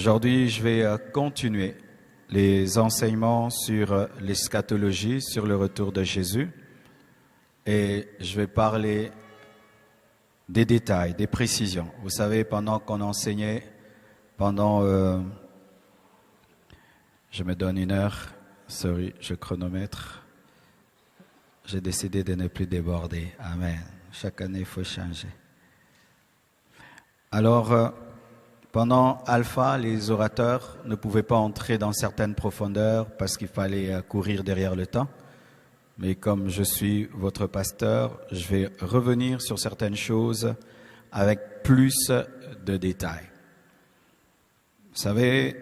Aujourd'hui, je vais continuer les enseignements sur l'eschatologie, sur le retour de Jésus. Et je vais parler des détails, des précisions. Vous savez, pendant qu'on enseignait, je me donne une heure, je chronomètre. J'ai décidé de ne plus déborder. Amen. Chaque année, il faut changer. Alors, pendant Alpha, les orateurs ne pouvaient pas entrer dans certaines profondeurs parce qu'il fallait courir derrière le temps. Mais comme je suis votre pasteur, je vais revenir sur certaines choses avec plus de détails. Vous savez,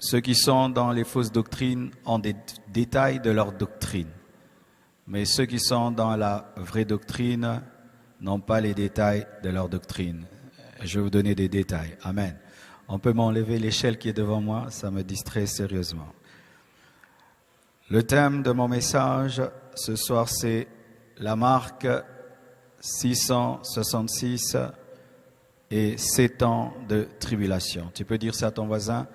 ceux qui sont dans les fausses doctrines ont des détails de leur doctrine. Mais ceux qui sont dans la vraie doctrine n'ont pas les détails de leur doctrine. Je vais vous donner des détails. Amen. On peut m'enlever l'échelle qui est devant moi, ça me distrait sérieusement. Le thème de mon message ce soir, c'est la marque 666 et 7 ans de tribulation. Tu peux dire ça à ton voisin,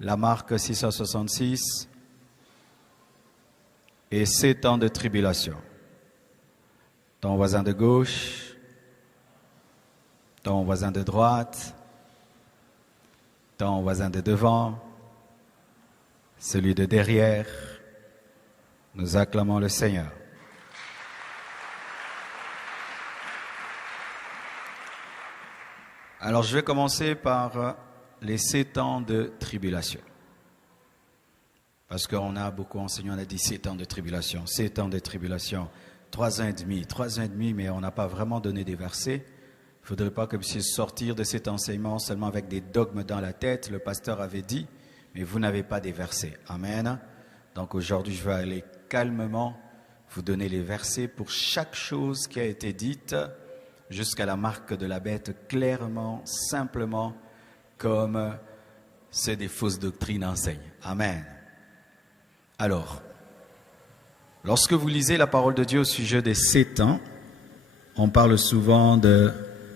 la marque 666 et 7 ans de tribulation. Ton voisin de gauche, ton voisin de droite, ton voisin de devant, celui de derrière. Nous acclamons le Seigneur. Alors je vais commencer par les 7 ans de tribulation. Parce qu'on a beaucoup enseigné, on a dit 7 ans de tribulation, 7 ans de tribulation, 3 ans et demi, mais on n'a pas vraiment donné des versets. Il ne faudrait pas que vous puissiez sortir de cet enseignement seulement avec des dogmes dans la tête. Le pasteur avait dit, mais vous n'avez pas des versets. Amen. Donc aujourd'hui, je vais aller calmement vous donner les versets pour chaque chose qui a été dite jusqu'à la marque de la bête, clairement, simplement, comme c'est des fausses doctrines enseignent. Amen. Alors, lorsque vous lisez la parole de Dieu au sujet des 7 ans, on parle souvent de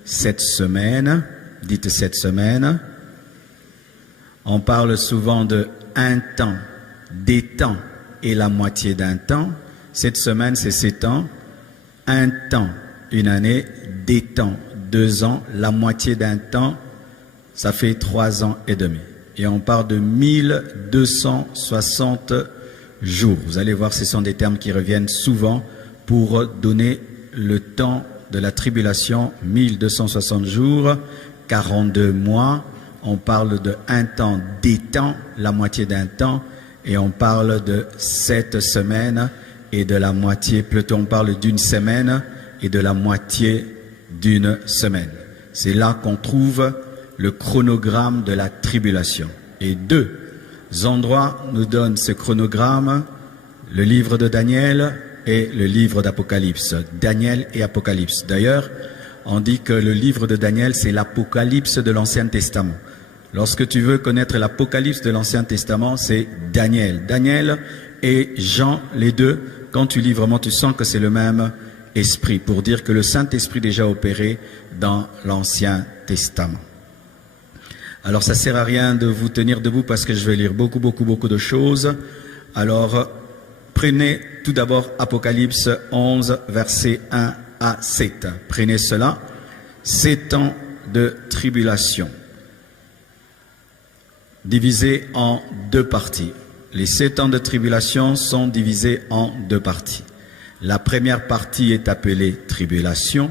7 semaines, dites 7 semaines. On parle souvent de un temps, des temps et la moitié d'un temps. 7 semaines, c'est 7 ans. Un temps, une année, des temps, 2 ans, la moitié d'un temps, ça fait 3 ans et demi. Et on parle de 1260 jours. Vous allez voir, ce sont des termes qui reviennent souvent pour donner le temps de la tribulation, 1260 jours, 42 mois. On parle de un temps, des temps, la moitié d'un temps, et on parle de 7 semaines et de la moitié, plutôt on parle d'une semaine et de la moitié d'une semaine. C'est là qu'on trouve le chronogramme de la tribulation. Et 2 endroits nous donnent ce chronogramme, le livre de Daniel et le livre d'Apocalypse. Daniel et Apocalypse. D'ailleurs, on dit que le livre de Daniel, c'est l'Apocalypse de l'Ancien Testament. Lorsque tu veux connaître l'Apocalypse de l'Ancien Testament, c'est Daniel. Daniel et Jean, les deux, quand tu lis vraiment, tu sens que c'est le même esprit, pour dire que le Saint-Esprit déjà opéré dans l'Ancien Testament. Alors, ça ne sert à rien de vous tenir debout parce que je vais lire beaucoup de choses. Alors, prenez tout d'abord Apocalypse 11, versets 1 à 7. Prenez cela. 7 ans de tribulation, divisés en 2 parties. Les 7 ans de tribulation sont divisés en 2 parties. La première partie est appelée tribulation.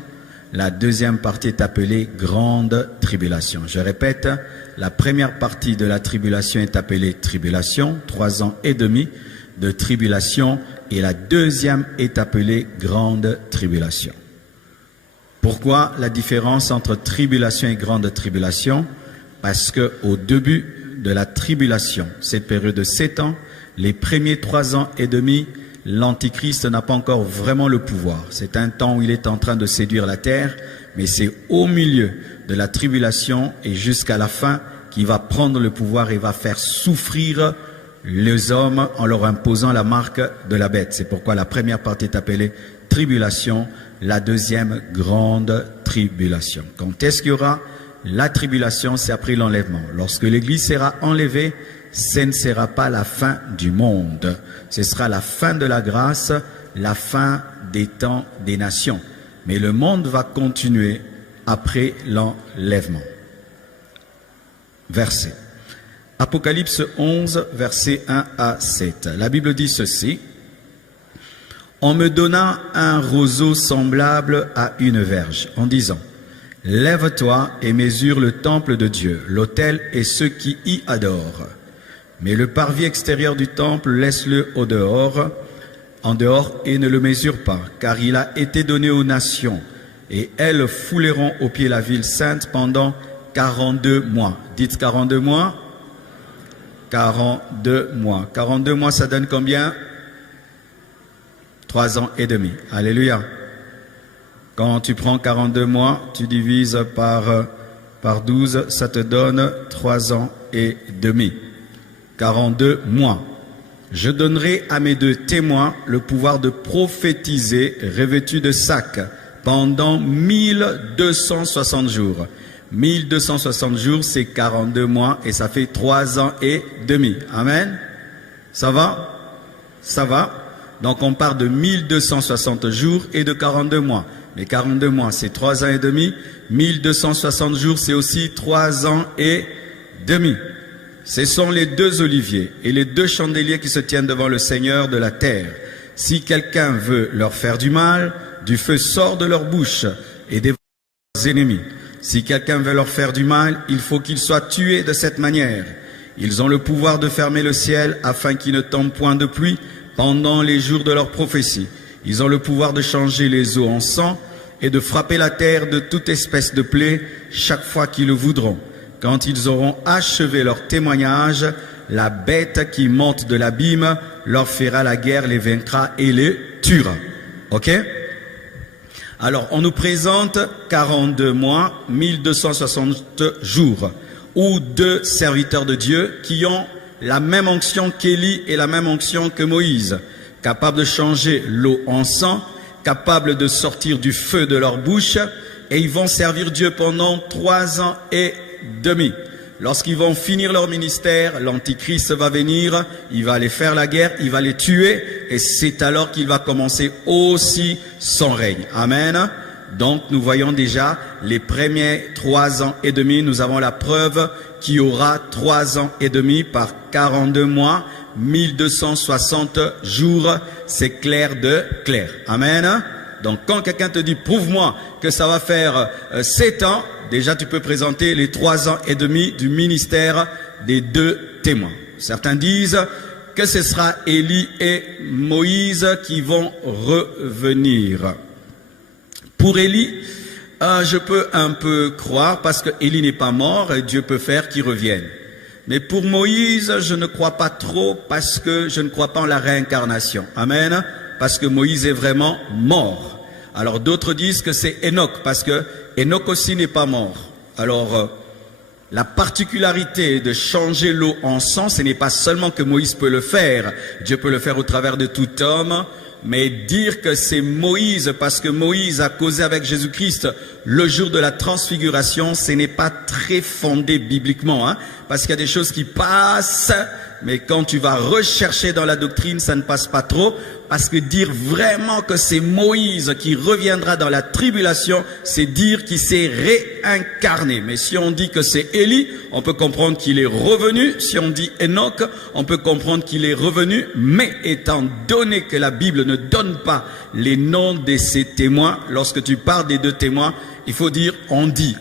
La deuxième partie est appelée grande tribulation. Je répète, la première partie de la tribulation est appelée tribulation, 3 ans et demi de tribulation, et la deuxième est appelée grande tribulation. Pourquoi la différence entre tribulation et grande tribulation? Parce que au début de la tribulation, cette période de 7 ans, les premiers 3 ans et demi, l'Antichrist n'a pas encore vraiment le pouvoir. C'est un temps où il est en train de séduire la terre, mais c'est au milieu de la tribulation et jusqu'à la fin qu'il va prendre le pouvoir et va faire souffrir les hommes en leur imposant la marque de la bête. C'est pourquoi la première partie est appelée tribulation, la deuxième grande tribulation. Quand est-ce qu'il y aura la tribulation, c'est après l'enlèvement. Lorsque l'Église sera enlevée, ce ne sera pas la fin du monde. Ce sera la fin de la grâce, la fin des temps des nations. Mais le monde va continuer après l'enlèvement. Verset. Apocalypse 11, versets 1 à 7. La Bible dit ceci. « On me donna un roseau semblable à une verge, en disant, « Lève-toi et mesure le temple de Dieu, l'autel et ceux qui y adorent. Mais le parvis extérieur du temple, laisse-le en dehors et ne le mesure pas, car il a été donné aux nations, et elles fouleront au pied la ville sainte pendant 42 mois. » Dites 42 mois. 42 mois. 42 mois, ça donne combien? 3 ans et demi. Alléluia. Quand tu prends 42 mois, tu divises par 12, ça te donne 3 ans et demi. 42 mois. Je donnerai à mes 2 témoins le pouvoir de prophétiser revêtus de sac pendant 1260 jours. 1260 jours, c'est 42 mois et ça fait 3 ans et demi. Amen. Ça va? Ça va? Donc on part de 1260 jours et de 42 mois. Mais 42 mois, c'est 3 ans et demi. 1260 jours, c'est aussi 3 ans et demi. Ce sont les 2 oliviers et les 2 chandeliers qui se tiennent devant le Seigneur de la terre. Si quelqu'un veut leur faire du mal, du feu sort de leur bouche et dévore leurs ennemis. Si quelqu'un veut leur faire du mal, il faut qu'ils soient tués de cette manière. Ils ont le pouvoir de fermer le ciel afin qu'il ne tombe point de pluie pendant les jours de leur prophétie. Ils ont le pouvoir de changer les eaux en sang et de frapper la terre de toute espèce de plaie chaque fois qu'ils le voudront. Quand ils auront achevé leur témoignage, la bête qui monte de l'abîme leur fera la guerre, les vaincra et les tuera. Ok? Alors, on nous présente 42 mois, 1260 jours, ou 2 serviteurs de Dieu qui ont la même onction qu'Élie et la même onction que Moïse, capables de changer l'eau en sang, capables de sortir du feu de leur bouche, et ils vont servir Dieu pendant 3 ans et demi. Lorsqu'ils vont finir leur ministère, l'Antichrist va venir, il va aller faire la guerre, il va les tuer, et c'est alors qu'il va commencer aussi son règne. Amen. Donc nous voyons déjà les premiers 3 ans et demi, nous avons la preuve qu'il y aura 3 ans et demi par 42 mois, 1260 jours, c'est clair de clair. Amen. Donc quand quelqu'un te dit, prouve-moi que ça va faire 7 ans, déjà tu peux présenter les 3 ans et demi du ministère des 2 témoins. Certains disent que ce sera Élie et Moïse qui vont revenir. Pour Élie, je peux un peu croire parce que Élie n'est pas mort et Dieu peut faire qu'il revienne. Mais pour Moïse, je ne crois pas trop parce que je ne crois pas en la réincarnation. Amen. Parce que Moïse est vraiment mort. Alors d'autres disent que c'est Enoch parce que Enoch aussi n'est pas mort. Alors la particularité de changer l'eau en sang, ce n'est pas seulement que Moïse peut le faire. Dieu peut le faire au travers de tout homme. Mais dire que c'est Moïse parce que Moïse a causé avec Jésus-Christ le jour de la transfiguration, ce n'est pas très fondé bibliquement. Parce qu'il y a des choses qui passent, mais quand tu vas rechercher dans la doctrine, ça ne passe pas trop. Parce que dire vraiment que c'est Moïse qui reviendra dans la tribulation, c'est dire qu'il s'est réincarné. Mais si on dit que c'est Élie, on peut comprendre qu'il est revenu. Si on dit Enoch, on peut comprendre qu'il est revenu. Mais étant donné que la Bible ne donne pas les noms de ces témoins, lorsque tu parles des 2 témoins, il faut dire on dit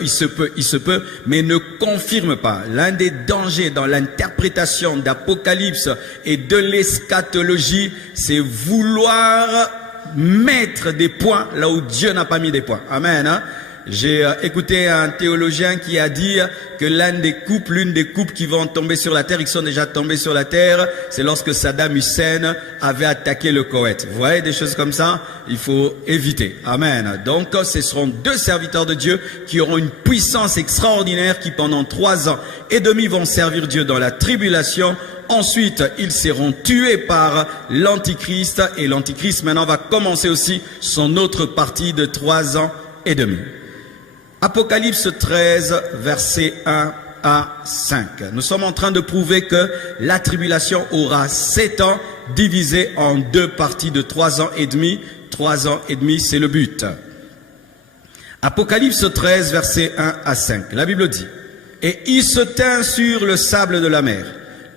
il se peut, mais ne confirme pas. L'un des dangers dans l'interprétation d'Apocalypse et de l'eschatologie, c'est vouloir mettre des points là où Dieu n'a pas mis des points. Amen. J'ai écouté un théologien qui a dit que l'une des coupes qui vont tomber sur la terre, qui sont déjà tombées sur la terre, c'est lorsque Saddam Hussein avait attaqué le Koweït. Vous voyez, des choses comme ça, il faut éviter. Amen. Donc, ce seront 2 serviteurs de Dieu qui auront une puissance extraordinaire qui, pendant 3 ans et demi, vont servir Dieu dans la tribulation. Ensuite, ils seront tués par l'Antichrist et l'Antichrist maintenant va commencer aussi son autre partie de 3 ans et demi. Apocalypse 13, versets 1 à 5. Nous sommes en train de prouver que la tribulation aura 7 ans divisés en 2 parties de 3 ans et demi. 3 ans et demi, c'est le but. Apocalypse 13, versets 1 à 5. La Bible dit: et il se tint sur le sable de la mer.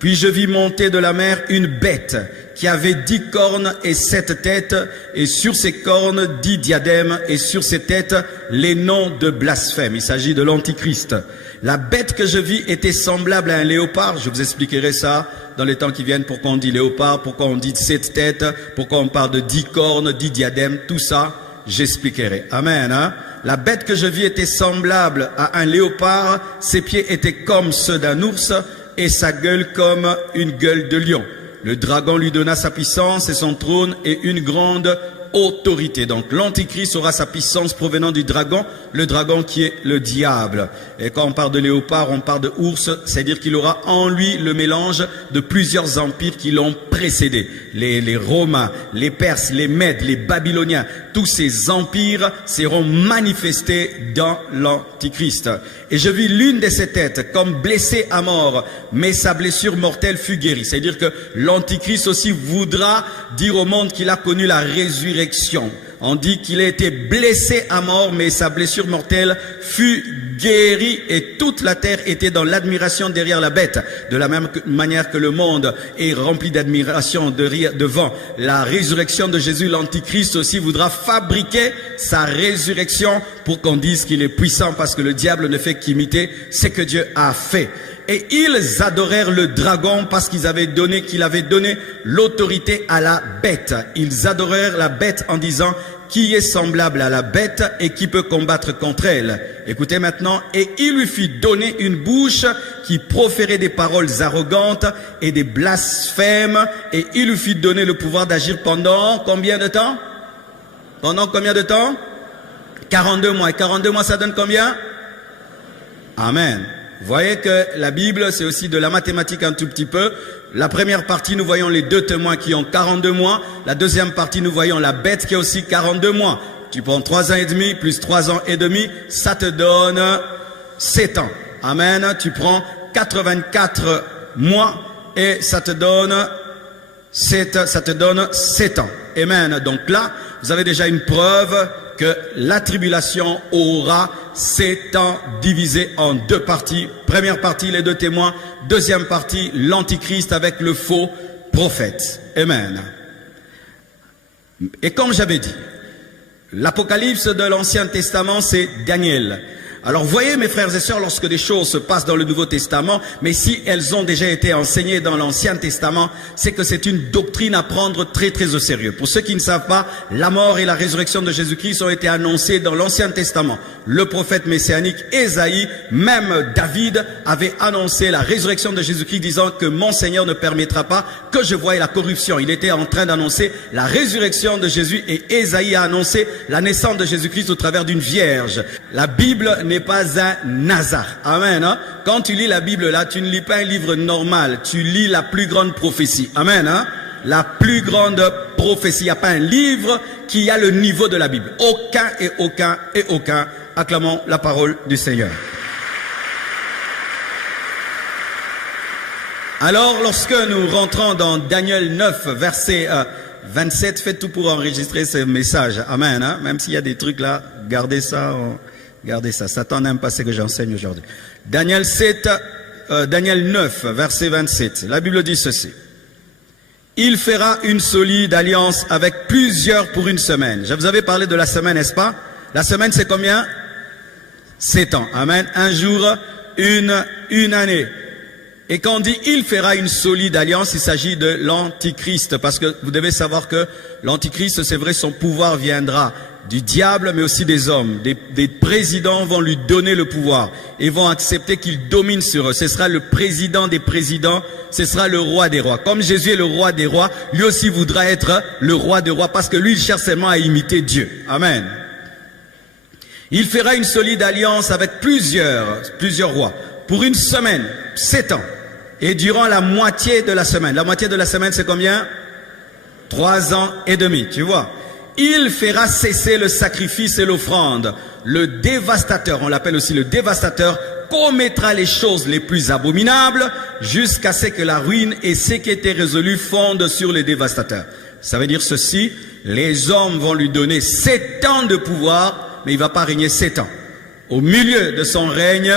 Puis je vis monter de la mer une bête qui avait 10 cornes et 7 têtes, et sur ses cornes 10 diadèmes, et sur ses têtes les noms de blasphème. Il s'agit de l'Antichrist. La bête que je vis était semblable à un léopard. Je vous expliquerai ça dans les temps qui viennent, pourquoi on dit léopard, pourquoi on dit 7 têtes, pourquoi on parle de 10 cornes, 10 diadèmes, tout ça, j'expliquerai. Amen. Hein? La bête que je vis était semblable à un léopard, ses pieds étaient comme ceux d'un ours, et sa gueule comme une gueule de lion. Le dragon lui donna sa puissance et son trône et une grande autorité. Donc l'Antichrist aura sa puissance provenant du dragon, le dragon qui est le diable. Et quand on parle de léopard, on parle de ours, c'est-à-dire qu'il aura en lui le mélange de plusieurs empires qui l'ont précédé. Les Romains, les Perses, les Mèdes, les Babyloniens, tous ces empires seront manifestés dans l'Antichrist. Et je vis l'une de ses têtes comme blessée à mort, mais sa blessure mortelle fut guérie. C'est-à-dire que l'Antichrist aussi voudra dire au monde qu'il a connu la résurrection. On dit qu'il a été blessé à mort, mais sa blessure mortelle fut guérie, et toute la terre était dans l'admiration derrière la bête. De la même manière que le monde est rempli d'admiration devant la résurrection de Jésus, l'Antichrist aussi voudra fabriquer sa résurrection pour qu'on dise qu'il est puissant, parce que le diable ne fait qu'imiter ce que Dieu a fait. Et ils adorèrent le dragon parce qu'il avait donné l'autorité à la bête. Ils adorèrent la bête en disant: qui est semblable à la bête et qui peut combattre contre elle? Écoutez maintenant. Et il lui fit donner une bouche qui proférait des paroles arrogantes et des blasphèmes, et il lui fit donner le pouvoir d'agir pendant combien de temps? Pendant combien de temps? 42 mois. Et 42 mois, ça donne combien? Amen. Vous voyez que la Bible, c'est aussi de la mathématique un tout petit peu. La première partie, nous voyons les 2 témoins qui ont 42 mois. La deuxième partie, nous voyons la bête qui a aussi 42 mois. Tu prends 3 ans et demi plus 3 ans et demi, ça te donne 7 ans. Amen. Tu prends 84 mois et ça te donne 7 ans. Amen. Donc là, vous avez déjà une preuve que la tribulation aura 7 ans divisés en 2 parties. Première partie, les 2 témoins. Deuxième partie, l'Antichrist avec le faux prophète. Amen. Et comme j'avais dit, l'Apocalypse de l'Ancien Testament, c'est Daniel. Alors voyez mes frères et sœurs, lorsque des choses se passent dans le Nouveau Testament, mais si elles ont déjà été enseignées dans l'Ancien Testament, c'est que c'est une doctrine à prendre très très au sérieux. Pour ceux qui ne savent pas, la mort et la résurrection de Jésus-Christ ont été annoncées dans l'Ancien Testament. Le prophète messianique Ésaïe, même David, avait annoncé la résurrection de Jésus-Christ, disant que mon Seigneur ne permettra pas que je voie la corruption. Il était en train d'annoncer la résurrection de Jésus, et Ésaïe a annoncé la naissance de Jésus-Christ au travers d'une vierge. La Bible n'est pas un hasard. Amen. Hein? Quand tu lis la Bible là, tu ne lis pas un livre normal, tu lis la plus grande prophétie. Amen. Hein? La plus grande prophétie. Il n'y a pas un livre qui a le niveau de la Bible. Aucun. Acclamons la parole du Seigneur. Alors, lorsque nous rentrons dans Daniel 9, verset 27, faites tout pour enregistrer ce message. Amen. Hein? Même s'il y a des trucs là, gardez ça. Gardez ça. Satan n'aime pas ce que j'enseigne aujourd'hui. Daniel 9, verset 27. La Bible dit ceci: il fera une solide alliance avec plusieurs pour une semaine. Je vous avais parlé de la semaine, n'est-ce pas? La semaine, c'est combien? 7 ans. Amen. Un jour, une année. Et quand on dit il fera une solide alliance, il s'agit de l'Antichrist. Parce que vous devez savoir que l'Antichrist, c'est vrai, son pouvoir viendra du diable, mais aussi des hommes. Des présidents vont lui donner le pouvoir et vont accepter qu'il domine sur eux. Ce sera le président des présidents, ce sera le roi des rois. Comme Jésus est le roi des rois, lui aussi voudra être le roi des rois, parce que lui, il cherche seulement à imiter Dieu. Amen. Il fera une solide alliance avec plusieurs rois pour une semaine, 7 ans. Et durant la moitié de la semaine. La moitié de la semaine, c'est combien? 3 ans et demi, tu vois. Il fera cesser le sacrifice et l'offrande. Le dévastateur, on l'appelle aussi le dévastateur, commettra les choses les plus abominables jusqu'à ce que la ruine et ce qui était résolu fondent sur les dévastateurs. Ça veut dire ceci, les hommes vont lui donner 7 ans de pouvoir, mais il ne va pas régner 7 ans. Au milieu de son règne,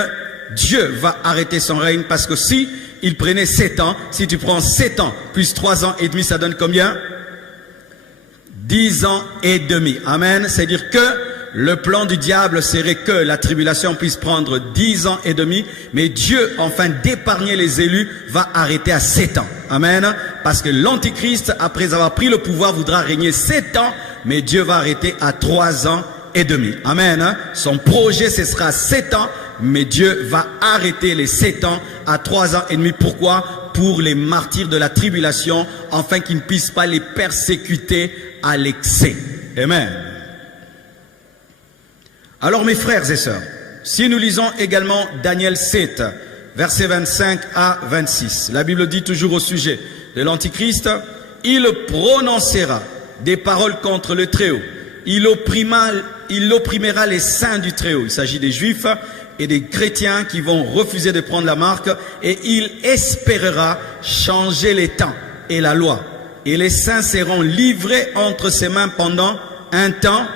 Dieu va arrêter son règne parce que si il prenait 7 ans, si tu prends 7 ans plus 3 ans et demi, ça donne combien? 10 ans et demi. Amen. C'est-à-dire que le plan du diable serait que la tribulation puisse prendre 10 ans et demi, mais Dieu, afin d'épargner les élus, va arrêter à 7 ans. Amen. Parce que l'Antichrist, après avoir pris le pouvoir, voudra régner 7 ans, mais Dieu va arrêter à 3 ans et demi. Amen. Son projet, ce sera 7 ans, mais Dieu va arrêter les 7 ans à 3 ans et demi. Pourquoi? Pour les martyrs de la tribulation, afin qu'ils ne puissent pas les persécuter à l'excès. Amen. Alors mes frères et sœurs, si nous lisons également Daniel 7, versets 25 à 26, la Bible dit toujours au sujet de l'Antichrist, il prononcera des paroles contre le Très-Haut, il opprimera les saints du Très-Haut, il s'agit des Juifs et des chrétiens qui vont refuser de prendre la marque, et il espérera changer les temps et la loi, et les saints seront livrés entre ses mains pendant un temps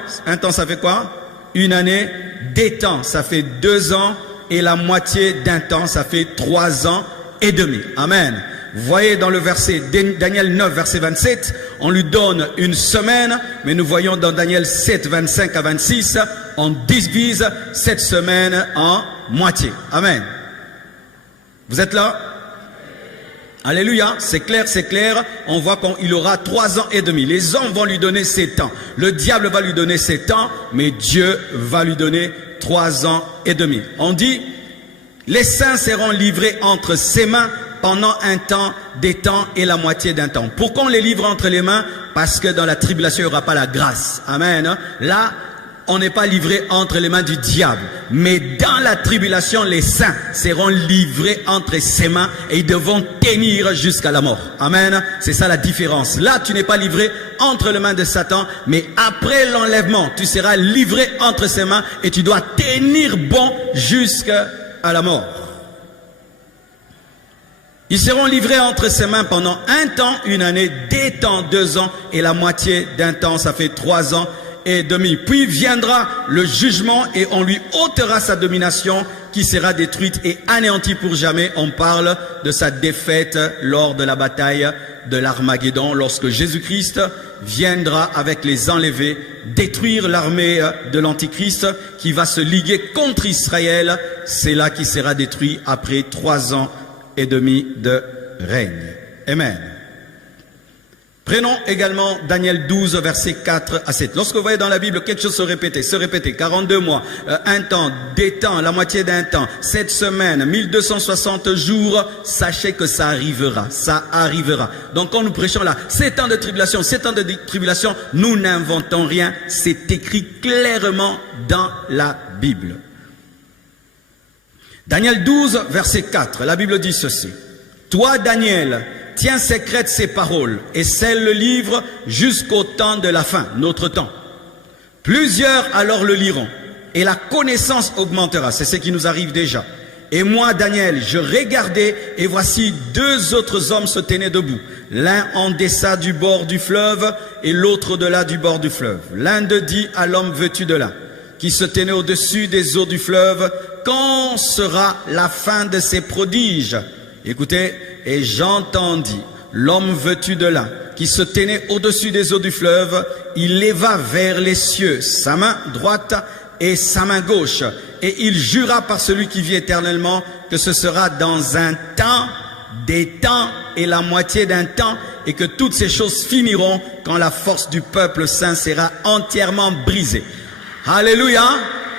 ça fait quoi? Une année, des temps, ça fait 2 ans, et la moitié d'un temps, ça fait 3 ans et demi. Amen. Vous voyez dans le verset Daniel 9, verset 27, on lui donne une semaine, mais nous voyons dans Daniel 7, 25 à 26, on divise cette semaine en moitié. Amen. Vous êtes là? Alléluia, c'est clair, on voit qu'il aura 3 ans et demi. Les hommes vont lui donner 7 ans. Le diable va lui donner 7 ans, mais Dieu va lui donner 3 ans et demi. On dit, les saints seront livrés entre ses mains pendant un temps, des temps et la moitié d'un temps. Pourquoi on les livre entre les mains? Parce que dans la tribulation, il n'y aura pas la grâce. Amen. Là, on n'est pas livré entre les mains du diable. Mais dans la tribulation, les saints seront livrés entre ses mains et ils devront tenir jusqu'à la mort. Amen. C'est ça la différence. Là, tu n'es pas livré entre les mains de Satan, mais après l'enlèvement, tu seras livré entre ses mains et tu dois tenir bon jusqu'à la mort. Ils seront livrés entre ses mains pendant un temps, une année, des temps, 2 ans et la moitié d'un temps, ça fait 3 ans et demi. Puis viendra le jugement et on lui ôtera sa domination qui sera détruite et anéantie pour jamais. On parle de sa défaite lors de la bataille de l'Armageddon, lorsque Jésus-Christ viendra avec les enlevés détruire l'armée de l'Antichrist qui va se liguer contre Israël. C'est là qu'il sera détruit après 3 ans et demi de règne. Amen. Prenons également Daniel 12, versets 4 à 7. Lorsque vous voyez dans la Bible quelque chose se répéter, 42 mois, un temps, des temps, la moitié d'un temps, 7 semaines, 1260 jours, sachez que ça arrivera, Donc quand nous prêchons là, 7 ans de tribulation, nous n'inventons rien, c'est écrit clairement dans la Bible. Daniel 12, verset 4, la Bible dit ceci. Toi, Daniel, tiens secrète ces paroles et scelle le livre jusqu'au temps de la fin, notre temps. Plusieurs alors le liront et la connaissance augmentera. C'est ce qui nous arrive déjà. Et moi, Daniel, je regardais et voici 2 autres hommes se tenaient debout. L'un en deçà du bord du fleuve et l'autre au-delà du bord du fleuve. L'un d'eux dit à l'homme vêtu de lin, qui se tenait au-dessus des eaux du fleuve, quand sera la fin de ces prodiges? Écoutez, et j'entendis l'homme vêtu de lin, qui se tenait au-dessus des eaux du fleuve, il leva vers les cieux sa main droite et sa main gauche, et il jura par celui qui vit éternellement que ce sera dans un temps, des temps et la moitié d'un temps, et que toutes ces choses finiront quand la force du peuple saint sera entièrement brisée. Alléluia.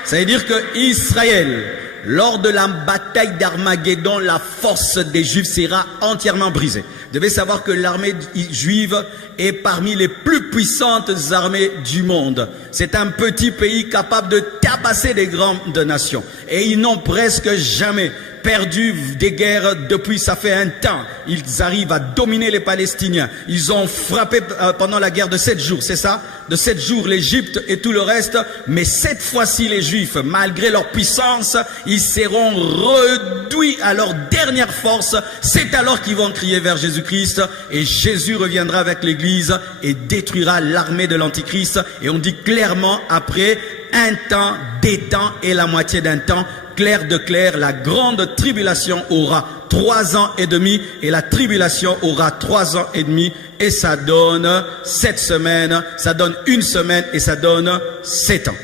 Ça veut dire que Israël, lors de la bataille d'Armageddon, la force des Juifs sera entièrement brisée. Vous devez savoir que l'armée juive est parmi les plus puissantes armées du monde. C'est un petit pays capable de tabasser des grandes nations. Et ils n'ont presque jamais perdu des guerres depuis ça fait un temps. Ils arrivent à dominer les Palestiniens. Ils ont frappé pendant la guerre de 7 jours, c'est ça? De 7 jours l'Égypte et tout le reste. Mais cette fois-ci les Juifs, malgré leur puissance, ils seront réduits à leur dernière force. C'est alors qu'ils vont crier vers Jésus-Christ et Jésus reviendra avec l'Église et détruira l'armée de l'Antichrist. Et on dit clairement après un temps, des temps et la moitié d'un temps, clair de clair, la grande tribulation aura 3 ans et demi et la tribulation aura 3 ans et demi et ça donne 7 semaines, ça donne 1 semaine et ça donne 7 ans.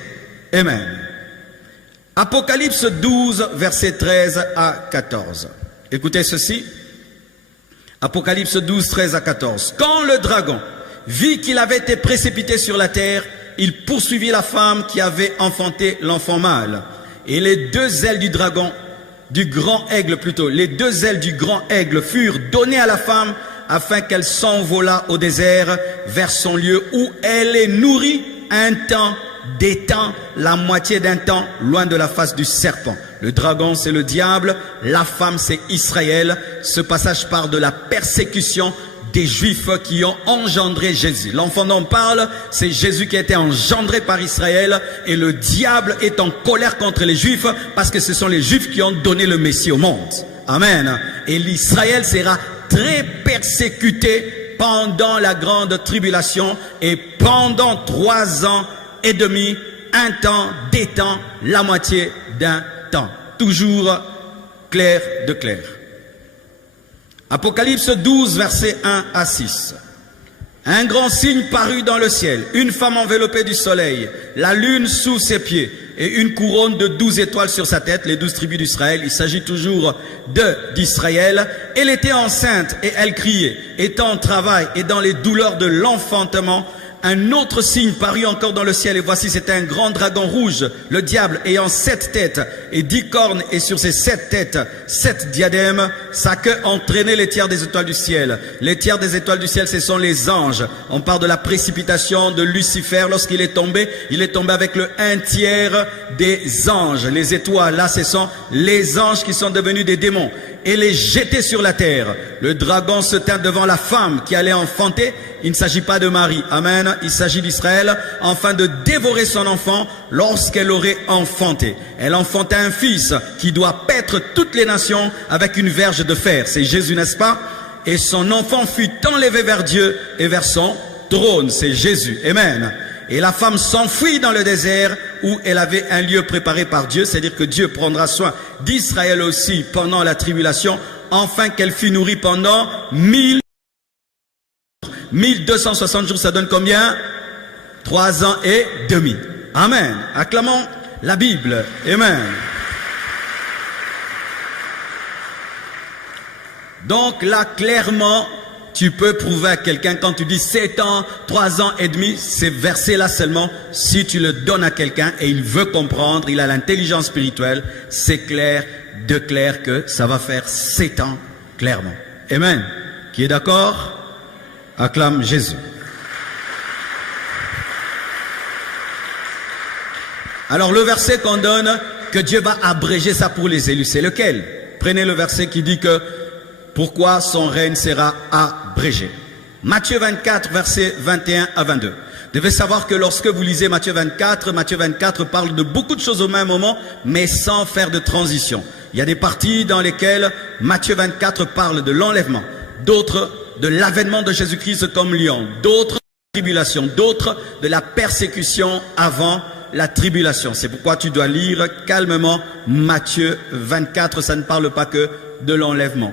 Amen. Apocalypse 12, versets 13 à 14. Écoutez ceci. Apocalypse 12, 13 à 14. Quand le dragon vit qu'il avait été précipité sur la terre, il poursuivit la femme qui avait enfanté l'enfant mâle. Et les 2 ailes du dragon, du grand aigle plutôt, les 2 ailes du grand aigle furent données à la femme afin qu'elle s'envolât au désert vers son lieu où elle est nourrie un temps, des temps, la moitié d'un temps, loin de la face du serpent. Le dragon, c'est le diable, la femme, c'est Israël. Ce passage parle de la persécution des Juifs qui ont engendré Jésus. L'enfant dont on parle, c'est Jésus qui a été engendré par Israël et le diable est en colère contre les Juifs parce que ce sont les Juifs qui ont donné le Messie au monde. Amen. Et l'Israël sera très persécuté pendant la grande tribulation et pendant 3 ans et demi, un temps, des temps, la moitié d'un temps. Toujours clair de clair. Apocalypse 12, versets 1 à 6. Un grand signe parut dans le ciel, une femme enveloppée du soleil, la lune sous ses pieds et une couronne de 12 étoiles sur sa tête, les 12 tribus d'Israël. Il s'agit toujours d'Israël. Elle était enceinte et elle criait, étant en travail et dans les douleurs de l'enfantement. Un autre signe parut encore dans le ciel et voici c'était un grand dragon rouge, le diable ayant 7 têtes et 10 cornes et sur ces 7 têtes 7 diadèmes. Sa queue entraînait les tiers des étoiles du ciel. Les tiers des étoiles du ciel, ce sont les anges. On parle de la précipitation de Lucifer lorsqu'il est tombé. Il est tombé avec le 1/3 des anges. Les étoiles là, ce sont les anges qui sont devenus des démons et les jeter sur la terre. Le dragon se tint devant la femme qui allait enfanter. Il ne s'agit pas de Marie, amen, il s'agit d'Israël, afin de dévorer son enfant lorsqu'elle aurait enfanté. Elle enfanta un fils qui doit paître toutes les nations avec une verge de fer. C'est Jésus, n'est-ce pas? Et son enfant fut enlevé vers Dieu et vers son trône. C'est Jésus, amen. Et la femme s'enfuit dans le désert où elle avait un lieu préparé par Dieu, c'est-à-dire que Dieu prendra soin d'Israël aussi pendant la tribulation, afin qu'elle fût nourrie pendant 1260 jours. Ça donne combien? 3 ans et demi. Amen. Acclamons la Bible. Amen. Donc là, clairement, tu peux prouver à quelqu'un quand tu dis 7 ans, 3 ans et demi, ces versets-là seulement, si tu le donnes à quelqu'un et il veut comprendre, il a l'intelligence spirituelle, c'est clair, de clair que ça va faire 7 ans, clairement. Amen. Qui est d'accord? Acclame Jésus. Alors le verset qu'on donne, que Dieu va abréger ça pour les élus, c'est lequel? Prenez le verset qui dit que pourquoi son règne sera abrégé. Matthieu 24, versets 21 à 22. Vous devez savoir que lorsque vous lisez Matthieu 24 parle de beaucoup de choses au même moment, mais sans faire de transition. Il y a des parties dans lesquelles Matthieu 24 parle de l'enlèvement, d'autres de l'avènement de Jésus-Christ comme lion, d'autres de la tribulation, d'autres de la persécution avant la tribulation. C'est pourquoi tu dois lire calmement Matthieu 24, ça ne parle pas que de l'enlèvement.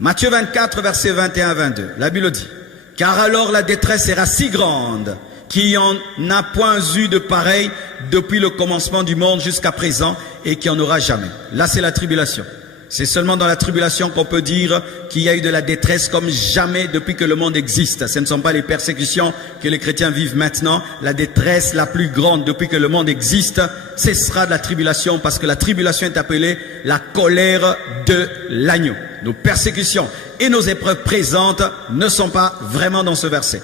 Matthieu 24, versets 21 à 22, la Bible dit, « Car alors la détresse sera si grande qu'il n'y en a point eu de pareil depuis le commencement du monde jusqu'à présent et qu'il n'y en aura jamais. » Là, c'est la tribulation. C'est seulement dans la tribulation qu'on peut dire qu'il y a eu de la détresse comme jamais depuis que le monde existe. Ce ne sont pas les persécutions que les chrétiens vivent maintenant. La détresse la plus grande depuis que le monde existe, ce sera de la tribulation parce que la tribulation est appelée la colère de l'agneau. Nos persécutions et nos épreuves présentes ne sont pas vraiment dans ce verset.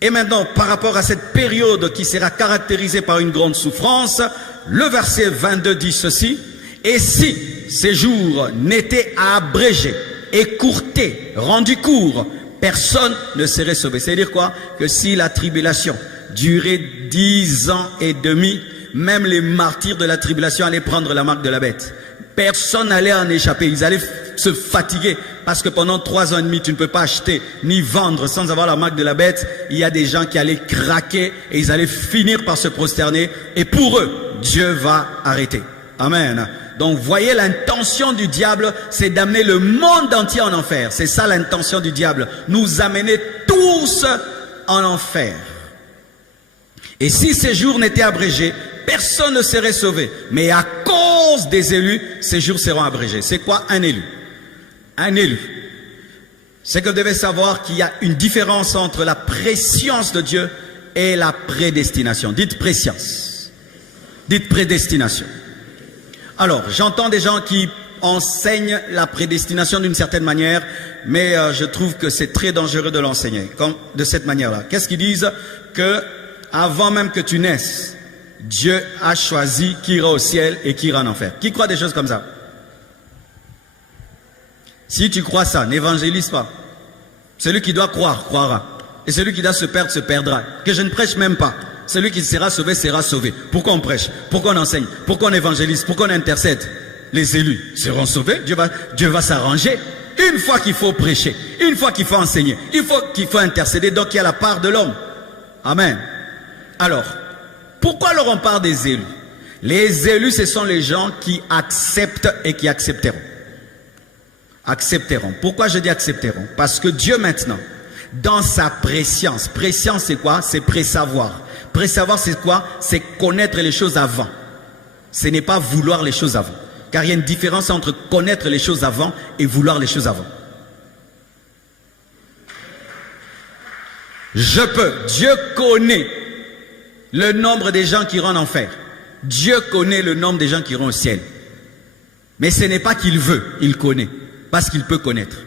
Et maintenant, par rapport à cette période qui sera caractérisée par une grande souffrance, le verset 22 dit ceci, « Et si ces jours n'étaient abrégés, écourtés, rendus courts, personne ne serait sauvé. C'est-à-dire quoi? Que si la tribulation durait 10 ans et demi, même les martyrs de la tribulation allaient prendre la marque de la bête. Personne n'allait en échapper. Ils allaient se fatiguer parce que pendant 3 ans et demi, tu ne peux pas acheter ni vendre sans avoir la marque de la bête. Il y a des gens qui allaient craquer et ils allaient finir par se prosterner. Et pour eux, Dieu va arrêter. Amen. Donc voyez, l'intention du diable, c'est d'amener le monde entier en enfer. C'est ça l'intention du diable. Nous amener tous en enfer. Et si ces jours n'étaient abrégés, personne ne serait sauvé. Mais à cause des élus, ces jours seront abrégés. C'est quoi un élu? Un élu, c'est que vous devez savoir qu'il y a une différence entre la préscience de Dieu et la prédestination. Dites préscience. Dites prédestination. Alors, j'entends des gens qui enseignent la prédestination d'une certaine manière, mais je trouve que c'est très dangereux de l'enseigner de cette manière-là. Qu'est-ce qu'ils disent? Que avant même que tu naisses, Dieu a choisi qui ira au ciel et qui ira en enfer. Qui croit des choses comme ça? Si tu crois ça, n'évangélise pas. Celui qui doit croire, croira. Et celui qui doit se perdre, se perdra. Que je ne prêche même pas. Celui qui sera sauvé, sera sauvé. Pourquoi on prêche? Pourquoi on enseigne? Pourquoi on évangélise? Pourquoi on intercède? Les élus seront sauvés. Dieu va s'arranger. Une fois qu'il faut prêcher, une fois qu'il faut enseigner, qu'il faut intercéder, donc il y a la part de l'homme. Amen. Alors, pourquoi alors on parle des élus? Les élus, ce sont les gens qui acceptent et qui accepteront. Accepteront. Pourquoi je dis accepteront? Parce que Dieu maintenant, dans sa préscience, préscience c'est quoi? C'est présavoir. Présavoir c'est quoi? C'est connaître les choses avant. Ce n'est pas vouloir les choses avant. Car il y a une différence entre connaître les choses avant et vouloir les choses avant. Dieu connaît le nombre des gens qui iront en enfer. Dieu connaît le nombre des gens qui iront au ciel. Mais ce n'est pas qu'il veut, il connaît. Parce qu'il peut connaître.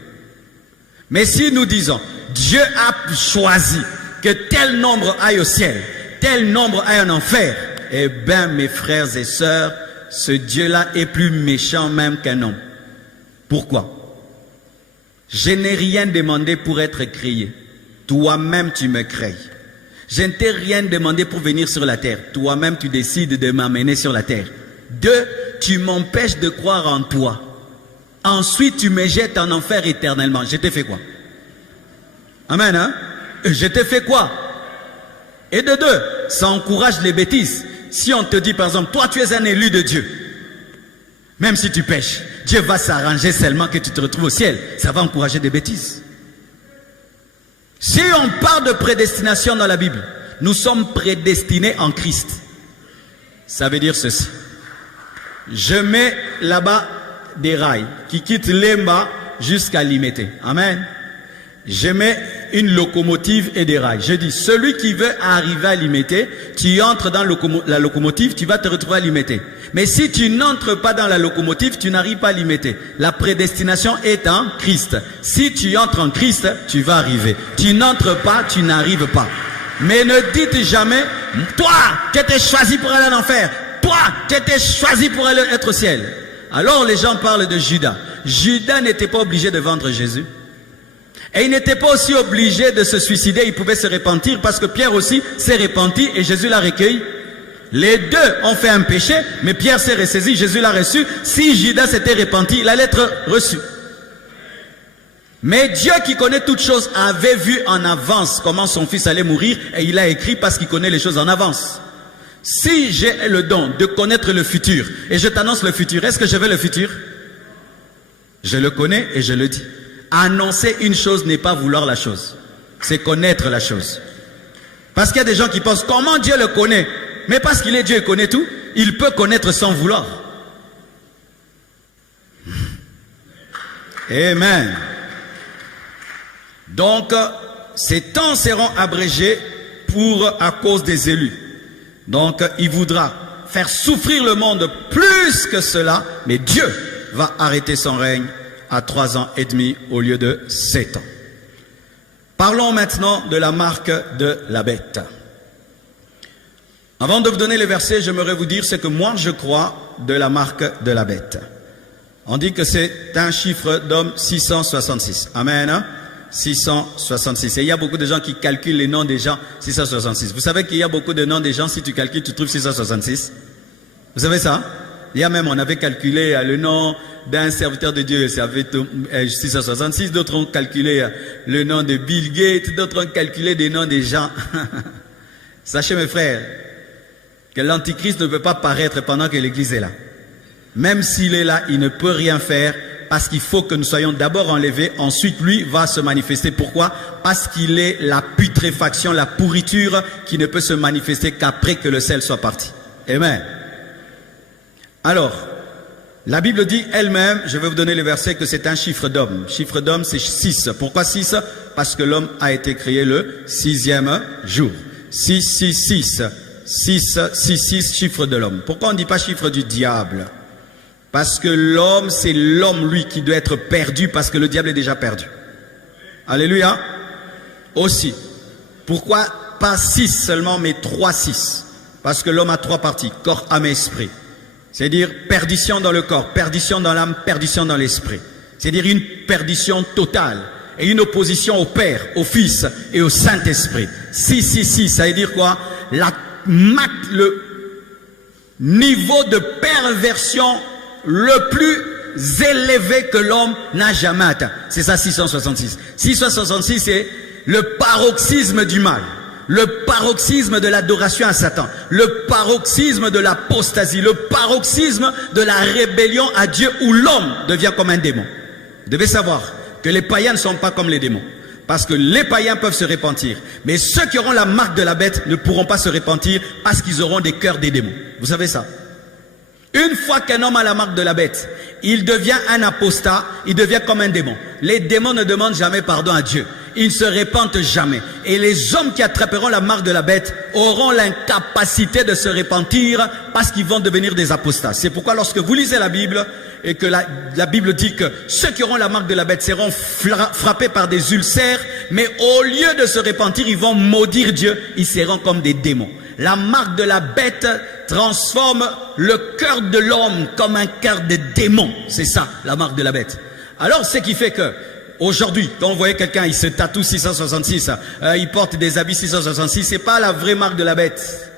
Mais si nous disons, Dieu a choisi que tel nombre aille au ciel, tel nombre aille en enfer, eh bien mes frères et sœurs, ce Dieu-là est plus méchant même qu'un homme. Pourquoi? Je n'ai rien demandé pour être créé. Toi-même tu me crées. Je ne t'ai rien demandé pour venir sur la terre. Toi-même tu décides de m'amener sur la terre. 2, tu m'empêches de croire en toi. Ensuite tu me jettes en enfer éternellement. Je t'ai fait quoi? Amen, hein? Je t'ai fait quoi? Et de 2, ça encourage les bêtises. Si on te dit par exemple, toi tu es un élu de Dieu, même si tu pêches, Dieu va s'arranger seulement que tu te retrouves au ciel. Ça va encourager des bêtises. Si on parle de prédestination dans la Bible, nous sommes prédestinés en Christ. Ça veut dire ceci. Je mets là-bas des rails qui quittent Lemba jusqu'à Limete. Amen. Je mets une locomotive et des rails. Je dis, celui qui veut arriver à Limete, tu entres dans la locomotive, tu vas te retrouver à Limete. Mais si tu n'entres pas dans la locomotive, tu n'arrives pas à Limete. La prédestination est en Christ. Si tu entres en Christ, tu vas arriver. Tu n'entres pas, tu n'arrives pas. Mais ne dites jamais, toi qui étais choisi pour aller en enfer, toi qui étais choisi pour aller être au ciel. Alors les gens parlent de Judas. Judas n'était pas obligé de vendre Jésus. Et il n'était pas aussi obligé de se suicider, il pouvait se repentir parce que Pierre aussi s'est repenti et Jésus l'a recueilli. Les deux ont fait un péché, mais Pierre s'est ressaisi, Jésus l'a reçu. Si Judas s'était repenti, il allait être reçu. Mais Dieu qui connaît toutes choses avait vu en avance comment son fils allait mourir et il a écrit parce qu'il connaît les choses en avance. Si j'ai le don de connaître le futur et je t'annonce le futur, est-ce que je veux le futur? Je le connais et je le dis. Annoncer une chose n'est pas vouloir la chose, c'est connaître la chose. Parce qu'il y a des gens qui pensent comment Dieu le connaît, mais parce qu'il est Dieu, il connaît tout, il peut connaître sans vouloir. Amen. Donc, ces temps seront abrégés à cause des élus. Donc, il voudra faire souffrir le monde plus que cela, mais Dieu va arrêter son règne à 3 ans et demi au lieu de 7 ans. Parlons maintenant de la marque de la bête. Avant de vous donner les versets, j'aimerais vous dire ce que moi je crois de la marque de la bête. On dit que c'est un chiffre d'homme 666. Amen. Hein? 666. Et il y a beaucoup de gens qui calculent les noms des gens 666. Vous savez qu'il y a beaucoup de noms des gens, si tu calcules, tu trouves 666. Vous savez ça? Il y a même, on avait calculé le nom d'un serviteur de Dieu, ça avait 666. D'autres ont calculé le nom de Bill Gates, d'autres ont calculé des noms des gens. Sachez mes frères, que l'Antichrist ne peut pas paraître pendant que l'Église est là. Même s'il est là, il ne peut rien faire parce qu'il faut que nous soyons d'abord enlevés, ensuite lui va se manifester. Pourquoi? Parce qu'il est la putréfaction, la pourriture qui ne peut se manifester qu'après que le sel soit parti. Amen. Alors, la Bible dit elle-même, je vais vous donner le verset, que c'est un chiffre d'homme. Chiffre d'homme, c'est 6. Pourquoi 6? Parce que l'homme a été créé le 6e jour. 6, 6, 6. 6, 6, 6, chiffre de l'homme. Pourquoi on ne dit pas chiffre du diable? Parce que l'homme, c'est l'homme, lui, qui doit être perdu, parce que le diable est déjà perdu. Alléluia. Aussi. Pourquoi pas 6 seulement, mais 3, 6? Parce que l'homme a 3 parties, corps, âme et esprit. C'est-à-dire perdition dans le corps, perdition dans l'âme, perdition dans l'esprit. C'est-à-dire une perdition totale et une opposition au Père, au Fils et au Saint-Esprit. 6, 6, 6, ça veut dire quoi? Le niveau de perversion le plus élevé que l'homme n'a jamais atteint. C'est ça 666. 666, c'est le paroxysme du mal. Le paroxysme de l'adoration à Satan, le paroxysme de l'apostasie, le paroxysme de la rébellion à Dieu où l'homme devient comme un démon. Vous devez savoir que les païens ne sont pas comme les démons. Parce que les païens peuvent se repentir. Mais ceux qui auront la marque de la bête ne pourront pas se repentir parce qu'ils auront des cœurs des démons. Vous savez ça? Une fois qu'un homme a la marque de la bête, il devient un apostat, il devient comme un démon. Les démons ne demandent jamais pardon à Dieu. Ils ne se repentent jamais. Et les hommes qui attraperont la marque de la bête auront l'incapacité de se repentir parce qu'ils vont devenir des apostats. C'est pourquoi lorsque vous lisez la Bible et que la Bible dit que ceux qui auront la marque de la bête seront frappés par des ulcères, mais au lieu de se repentir, ils vont maudire Dieu, ils seront comme des démons. La marque de la bête transforme le cœur de l'homme comme un cœur de démon. C'est ça, la marque de la bête. Alors, ce qui fait que aujourd'hui, quand on voyait quelqu'un, il se tatoue 666, il porte des habits 666, c'est pas la vraie marque de la bête.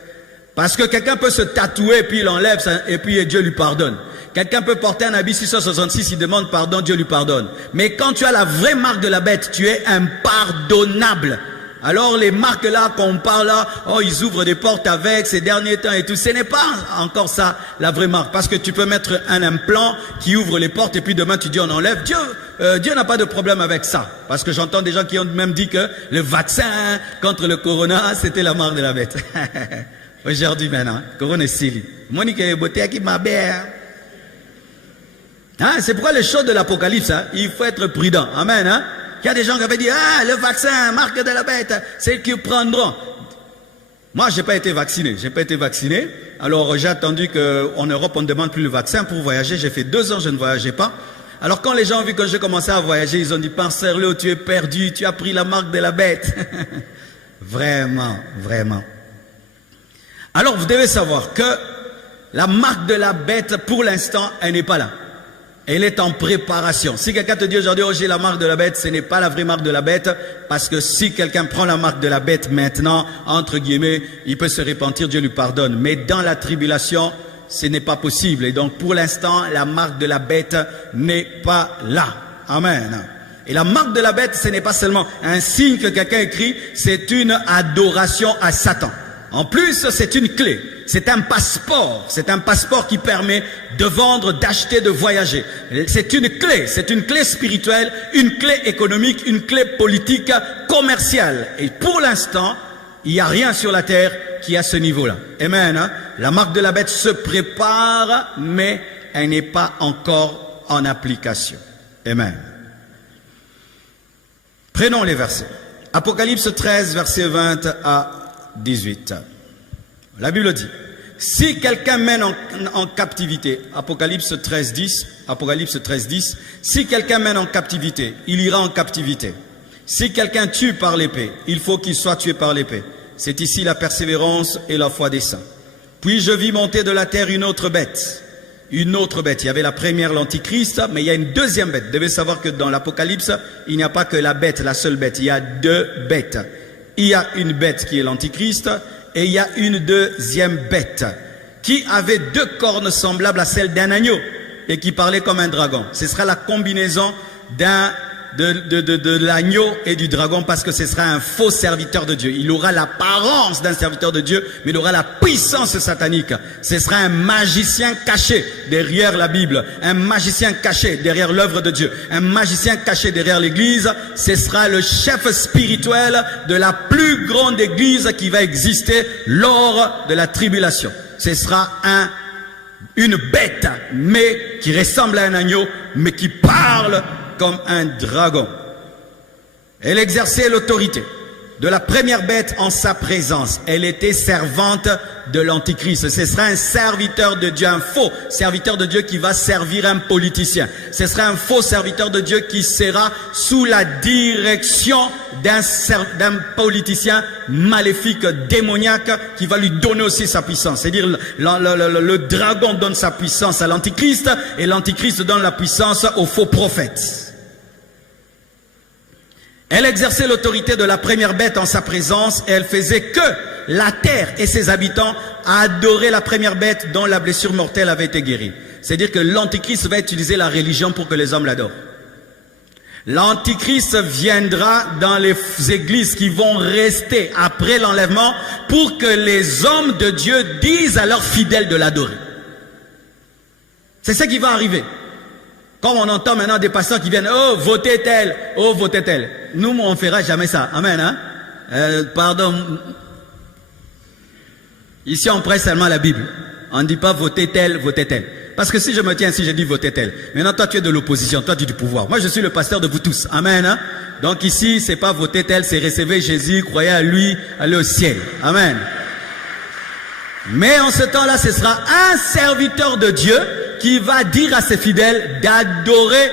Parce que quelqu'un peut se tatouer, puis il enlève, et puis Dieu lui pardonne. Quelqu'un peut porter un habit 666, il demande pardon, Dieu lui pardonne. Mais quand tu as la vraie marque de la bête, tu es impardonnable. Alors les marques là qu'on parle là, oh ils ouvrent des portes avec ces derniers temps et tout, ce n'est pas encore ça la vraie marque. Parce que tu peux mettre un implant qui ouvre les portes et puis demain tu dis on enlève. Dieu n'a pas de problème avec ça. Parce que j'entends des gens qui ont même dit que le vaccin contre le corona c'était la marque de la bête. Aujourd'hui maintenant, corona Sili. Monique Botea qui m'a c'est pourquoi les choses de l'Apocalypse, il faut être prudent. Amen. Hein? Il y a des gens qui avaient dit, le vaccin, marque de la bête, c'est qu'ils prendront. Moi, j'ai pas été vacciné. Alors, j'ai attendu qu'en Europe, on ne demande plus le vaccin pour voyager. J'ai fait 2 ans, je ne voyageais pas. Alors, quand les gens ont vu que j'ai commencé à voyager, ils ont dit, Parcerlo, tu es perdu, tu as pris la marque de la bête. Vraiment, vraiment. Alors, vous devez savoir que la marque de la bête, pour l'instant, elle n'est pas là. Elle est en préparation. Si quelqu'un te dit aujourd'hui, oh j'ai la marque de la bête, ce n'est pas la vraie marque de la bête, parce que si quelqu'un prend la marque de la bête maintenant, entre guillemets, il peut se repentir, Dieu lui pardonne. Mais dans la tribulation, ce n'est pas possible. Et donc pour l'instant, la marque de la bête n'est pas là. Amen. Et la marque de la bête, ce n'est pas seulement un signe que quelqu'un écrit, c'est une adoration à Satan. En plus, c'est une clé. C'est un passeport qui permet de vendre, d'acheter, de voyager. C'est une clé spirituelle, une clé économique, une clé politique, commerciale. Et pour l'instant, il n'y a rien sur la terre qui est à ce niveau-là. Amen. La marque de la bête se prépare, mais elle n'est pas encore en application. Amen. Prenons les versets. Apocalypse 13, versets 20 à 18. La Bible dit, si quelqu'un mène en captivité, Apocalypse 13, 10, si quelqu'un mène en captivité, il ira en captivité. Si quelqu'un tue par l'épée, il faut qu'il soit tué par l'épée. C'est ici la persévérance et la foi des saints. Puis je vis monter de la terre une autre bête, une autre bête. Il y avait la première, l'Antichrist, mais il y a une deuxième bête. Vous devez savoir que dans l'Apocalypse, il n'y a pas que la bête, la seule bête. Il y a deux bêtes. Il y a une bête qui est l'Antichrist et il y a une deuxième bête qui avait deux cornes semblables à celles d'un agneau et qui parlait comme un dragon. Ce sera la combinaison de l'agneau et du dragon, parce que ce sera un faux serviteur de Dieu. Il aura l'apparence d'un serviteur de Dieu, mais il aura la puissance satanique. Ce sera un magicien caché derrière la Bible, un magicien caché derrière l'œuvre de Dieu, un magicien caché derrière l'église. Ce sera le chef spirituel de la plus grande église qui va exister lors de la tribulation. Ce sera une bête, mais qui ressemble à un agneau, mais qui parle comme un dragon. Elle exerçait l'autorité de la première bête en sa présence. Elle était servante de l'Antichrist. Ce sera un serviteur de Dieu, un faux serviteur de Dieu qui va servir un politicien. Ce sera un faux serviteur de Dieu qui sera sous la direction d'un politicien maléfique, démoniaque, qui va lui donner aussi sa puissance. C'est-à-dire le dragon donne sa puissance à l'Antichrist et l'Antichrist donne la puissance au faux prophète. Elle exerçait l'autorité de la première bête en sa présence et elle faisait que la terre et ses habitants adoraient la première bête dont la blessure mortelle avait été guérie. C'est-à-dire que l'Antichrist va utiliser la religion pour que les hommes l'adorent. L'Antichrist viendra dans les églises qui vont rester après l'enlèvement pour que les hommes de Dieu disent à leurs fidèles de l'adorer. C'est ça qui va arriver. Comme on entend maintenant des pasteurs qui viennent, oh, votez tel, oh, votez tel. Nous, on ne fera jamais ça. Amen, hein? Pardon. Ici, on prête seulement la Bible. On ne dit pas votez tel, votez tel. Parce que si je me tiens ici, je dis votez tel. Maintenant, toi, tu es de l'opposition, toi, tu es du pouvoir. Moi, je suis le pasteur de vous tous. Amen, hein? Donc ici, c'est pas voter tel, c'est recevoir Jésus, croyez à lui, aller au ciel. Amen. Mais en ce temps-là, ce sera un serviteur de Dieu qui va dire à ses fidèles d'adorer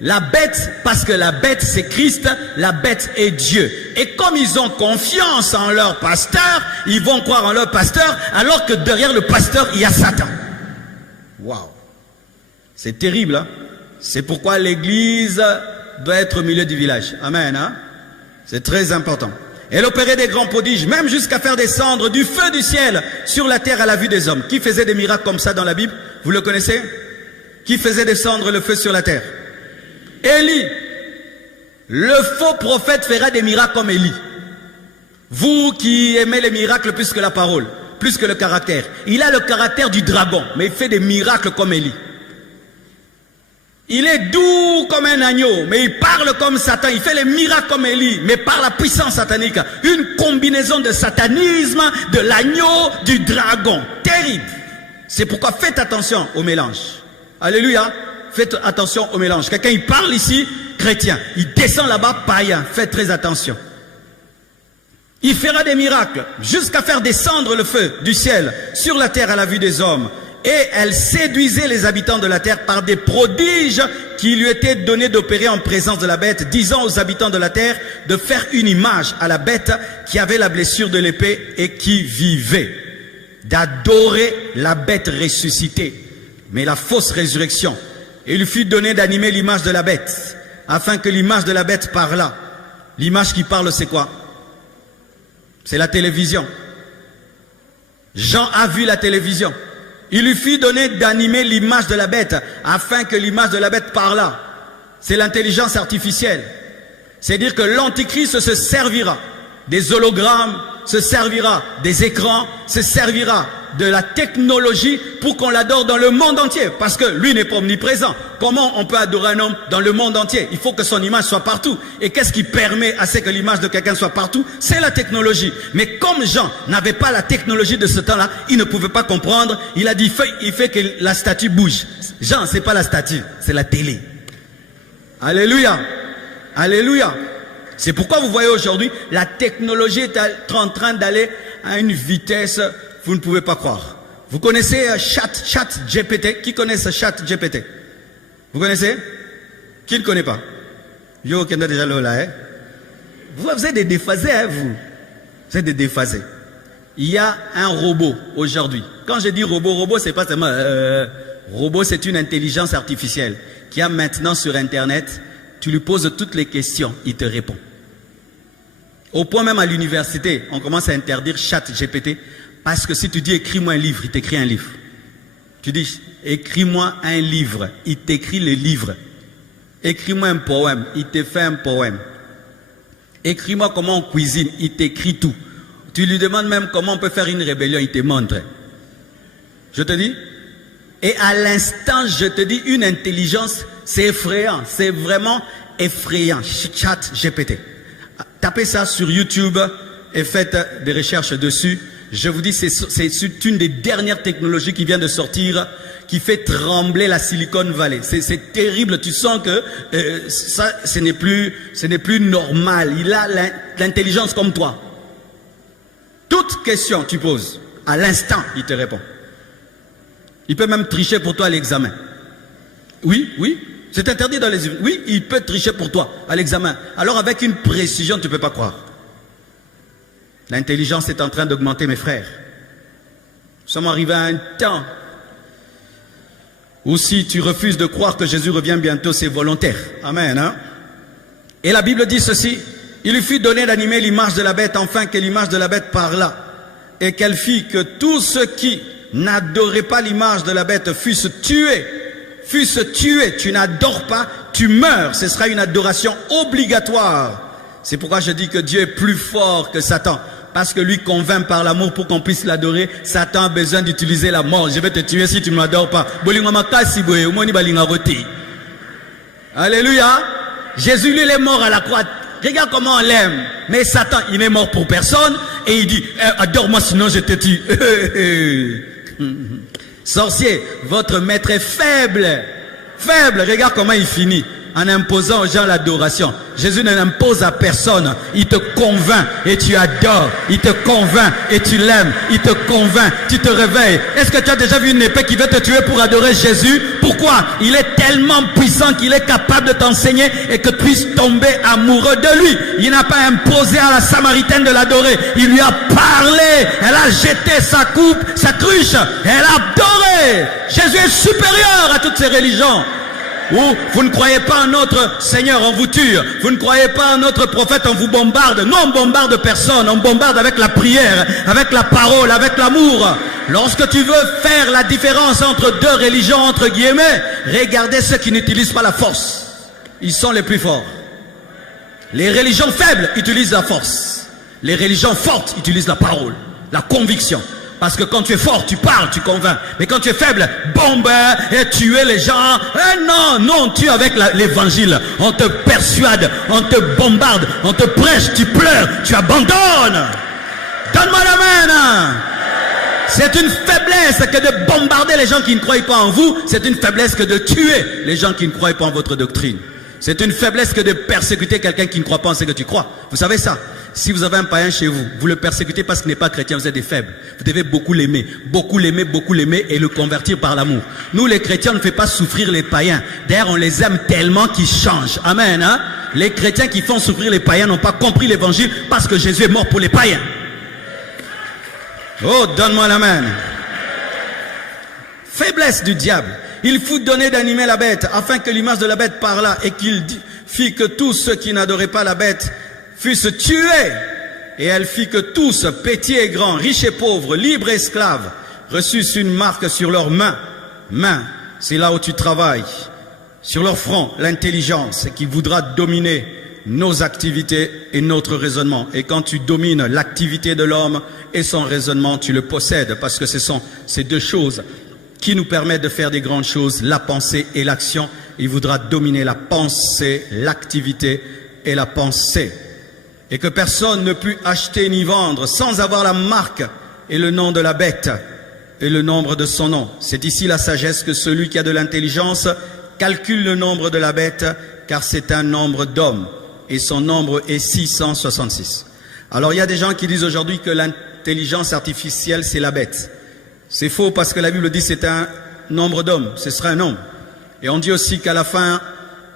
la bête, parce que la bête c'est Christ, la bête est Dieu. Et comme ils ont confiance en leur pasteur, ils vont croire en leur pasteur, alors que derrière le pasteur, il y a Satan. Waouh! C'est terrible, hein? C'est pourquoi l'église doit être au milieu du village. Amen, hein? C'est très important. Elle opérait des grands prodiges, même jusqu'à faire descendre du feu du ciel sur la terre à la vue des hommes. Qui faisait des miracles comme ça dans la Bible? Vous le connaissez? Qui faisait descendre le feu sur la terre? Élie. Le faux prophète fera des miracles comme Élie. Vous qui aimez les miracles plus que la parole, plus que le caractère. Il a le caractère du dragon, mais il fait des miracles comme Élie. Il est doux comme un agneau, mais il parle comme Satan. Il fait les miracles comme Élie, mais par la puissance satanique. Une combinaison de satanisme, de l'agneau, du dragon. Terrible. C'est pourquoi faites attention au mélange. Alléluia. Faites attention au mélange. Quelqu'un, il parle ici, chrétien. Il descend là-bas, païen. Faites très attention. Il fera des miracles jusqu'à faire descendre le feu du ciel sur la terre à la vue des hommes. Et elle séduisait les habitants de la terre par des prodiges qui lui étaient donnés d'opérer en présence de la bête, disant aux habitants de la terre de faire une image à la bête qui avait la blessure de l'épée et qui vivait, d'adorer la bête ressuscitée, mais la fausse résurrection. Et il lui fut donné d'animer l'image de la bête, afin que l'image de la bête parlât. L'image qui parle, c'est quoi? C'est la télévision. Jean a vu la télévision. Il lui fut donné d'animer l'image de la bête, afin que l'image de la bête parlât. C'est l'intelligence artificielle. C'est-à-dire que l'Antichrist se servira des hologrammes, se servira des écrans, se servira de la technologie pour qu'on l'adore dans le monde entier. Parce que lui n'est pas omniprésent. Comment on peut adorer un homme dans le monde entier? Il faut que son image soit partout. Et qu'est-ce qui permet à ce que l'image de quelqu'un soit partout? C'est la technologie. Mais comme Jean n'avait pas la technologie de ce temps-là, il ne pouvait pas comprendre. Il a dit, il fait que la statue bouge. Jean, c'est pas la statue, c'est la télé. Alléluia. Alléluia. C'est pourquoi vous voyez aujourd'hui, la technologie est en train d'aller à une vitesse, vous ne pouvez pas croire. Vous connaissez ChatGPT? Qui connaît ce ChatGPT? Vous connaissez? Qui ne connaît pas? Yo, qui est déjà là, hein? Vous êtes des déphasés, hein, vous? Vous êtes des déphasés. Il y a un robot aujourd'hui. Quand je dis robot, c'est pas seulement Robot, c'est une intelligence artificielle qui a maintenant sur Internet, tu lui poses toutes les questions, il te répond. Au point même à l'université, on commence à interdire ChatGPT parce que si tu dis écris-moi un livre, il t'écrit un livre. Tu dis écris-moi un livre, il t'écrit le livre. Écris-moi un poème, il te fait un poème. Écris-moi comment on cuisine, il t'écrit tout. Tu lui demandes même comment on peut faire une rébellion, il te montre. Je te dis. Et à l'instant, je te dis, une intelligence, c'est effrayant. C'est vraiment effrayant. ChatGPT. Tapez ça sur YouTube et faites des recherches dessus. Je vous dis, c'est une des dernières technologies qui vient de sortir, qui fait trembler la Silicon Valley. C'est terrible. Tu sens que ça, ce n'est plus normal. Il a l'intelligence comme toi. Toute question tu poses, à l'instant, il te répond. Il peut même tricher pour toi à l'examen. Oui, oui, c'est interdit dans les... Oui, il peut tricher pour toi à l'examen. Alors avec une précision, tu ne peux pas croire. L'intelligence est en train d'augmenter, mes frères. Nous sommes arrivés à un temps où si tu refuses de croire que Jésus revient bientôt, c'est volontaire. Amen. Hein? Et la Bible dit ceci. Il lui fut donné d'animer l'image de la bête, afin que l'image de la bête parlât, et qu'elle fit que tous ceux qui n'adoraient pas l'image de la bête fussent tués. Tu n'adores pas, tu meurs. Ce sera une adoration obligatoire. C'est pourquoi je dis que Dieu est plus fort que Satan. Parce que lui convainc par l'amour pour qu'on puisse l'adorer. Satan a besoin d'utiliser la mort. Je vais te tuer si tu ne m'adores pas. Alléluia. Jésus, lui, il est mort à la croix. Regarde comment on l'aime. Mais Satan, il n'est mort pour personne. Et il dit, adore-moi sinon je te tue. Sorcier, votre maître est faible. Faible, regarde comment il finit. En imposant aux gens l'adoration. Jésus ne l'impose à personne. Il te convainc et tu adores. Il te convainc et tu l'aimes. Il te convainc, tu te réveilles. Est-ce que tu as déjà vu une épée qui veut te tuer pour adorer Jésus? Pourquoi? Il est tellement puissant qu'il est capable de t'enseigner et que tu puisses tomber amoureux de lui. Il n'a pas imposé à la Samaritaine de l'adorer. Il lui a parlé. Elle a jeté sa coupe, sa cruche. Elle a adoré. Jésus est supérieur à toutes ces religions. Ou vous ne croyez pas en notre Seigneur, on vous tue. Vous ne croyez pas en notre prophète, on vous bombarde. Non, on bombarde personne. On bombarde avec la prière, avec la parole, avec l'amour. Lorsque tu veux faire la différence entre deux religions, entre guillemets, regardez ceux qui n'utilisent pas la force. Ils sont les plus forts. Les religions faibles utilisent la force. Les religions fortes utilisent la parole, la conviction. Parce que quand tu es fort, tu parles, tu convaincs. Mais quand tu es faible, bombe et tuer les gens. Non, tue avec l'évangile. On te persuade, on te bombarde, on te prêche, tu pleures, tu abandonnes. Donne-moi la main. C'est une faiblesse que de bombarder les gens qui ne croient pas en vous. C'est une faiblesse que de tuer les gens qui ne croient pas en votre doctrine. C'est une faiblesse que de persécuter quelqu'un qui ne croit pas en ce que tu crois. Vous savez ça? Si vous avez un païen chez vous, vous le persécutez parce qu'il n'est pas chrétien, vous êtes des faibles. Vous devez beaucoup l'aimer et le convertir par l'amour. Nous les chrétiens, on ne fait pas souffrir les païens. D'ailleurs, on les aime tellement qu'ils changent. Amen. Hein? Les chrétiens qui font souffrir les païens n'ont pas compris l'évangile parce que Jésus est mort pour les païens. Oh, donne-moi la main. Faiblesse du diable. Il fut donné d'animer la bête afin que l'image de la bête parlât et qu'il fit que tous ceux qui n'adoraient pas la bête fussent tués. Et elle fit que tous, petits et grands, riches et pauvres, libres et esclaves, reçussent une marque sur leurs mains. Mains, c'est là où tu travailles. Sur leur front, l'intelligence qui voudra dominer nos activités et notre raisonnement. Et quand tu domines l'activité de l'homme et son raisonnement, tu le possèdes parce que ce sont ces deux choses qui nous permettent de faire des grandes choses, la pensée et l'action. Il voudra dominer la pensée, l'activité et la pensée. Et que personne ne put acheter ni vendre sans avoir la marque et le nom de la bête et le nombre de son nom. C'est ici la sagesse que celui qui a de l'intelligence calcule le nombre de la bête, car c'est un nombre d'hommes et son nombre est 666. Alors il y a des gens qui disent aujourd'hui que l'intelligence artificielle c'est la bête. C'est faux parce que la Bible dit c'est un nombre d'hommes, ce sera un nombre. Et on dit aussi qu'à la fin,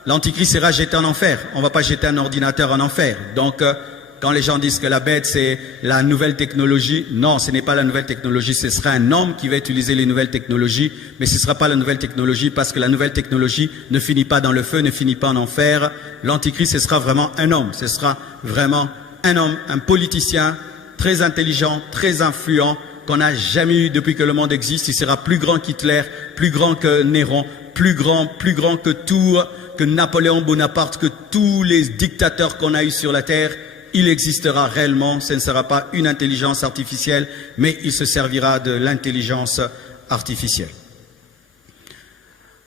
l'Antichrist sera jeté en enfer. On ne va pas jeter un ordinateur en enfer. Donc, quand les gens disent que la bête c'est la nouvelle technologie, non, ce n'est pas la nouvelle technologie, ce sera un homme qui va utiliser les nouvelles technologies, mais ce ne sera pas la nouvelle technologie parce que la nouvelle technologie ne finit pas dans le feu, ne finit pas en enfer. L'antichrist, ce sera vraiment un homme, ce sera vraiment un homme, un politicien très intelligent, très influent, qu'on n'a jamais eu depuis que le monde existe. Il sera plus grand qu'Hitler, plus grand que Néron, plus grand que tout, que Napoléon Bonaparte, que tous les dictateurs qu'on a eu sur la terre. Il existera réellement, ce ne sera pas une intelligence artificielle, mais il se servira de l'intelligence artificielle.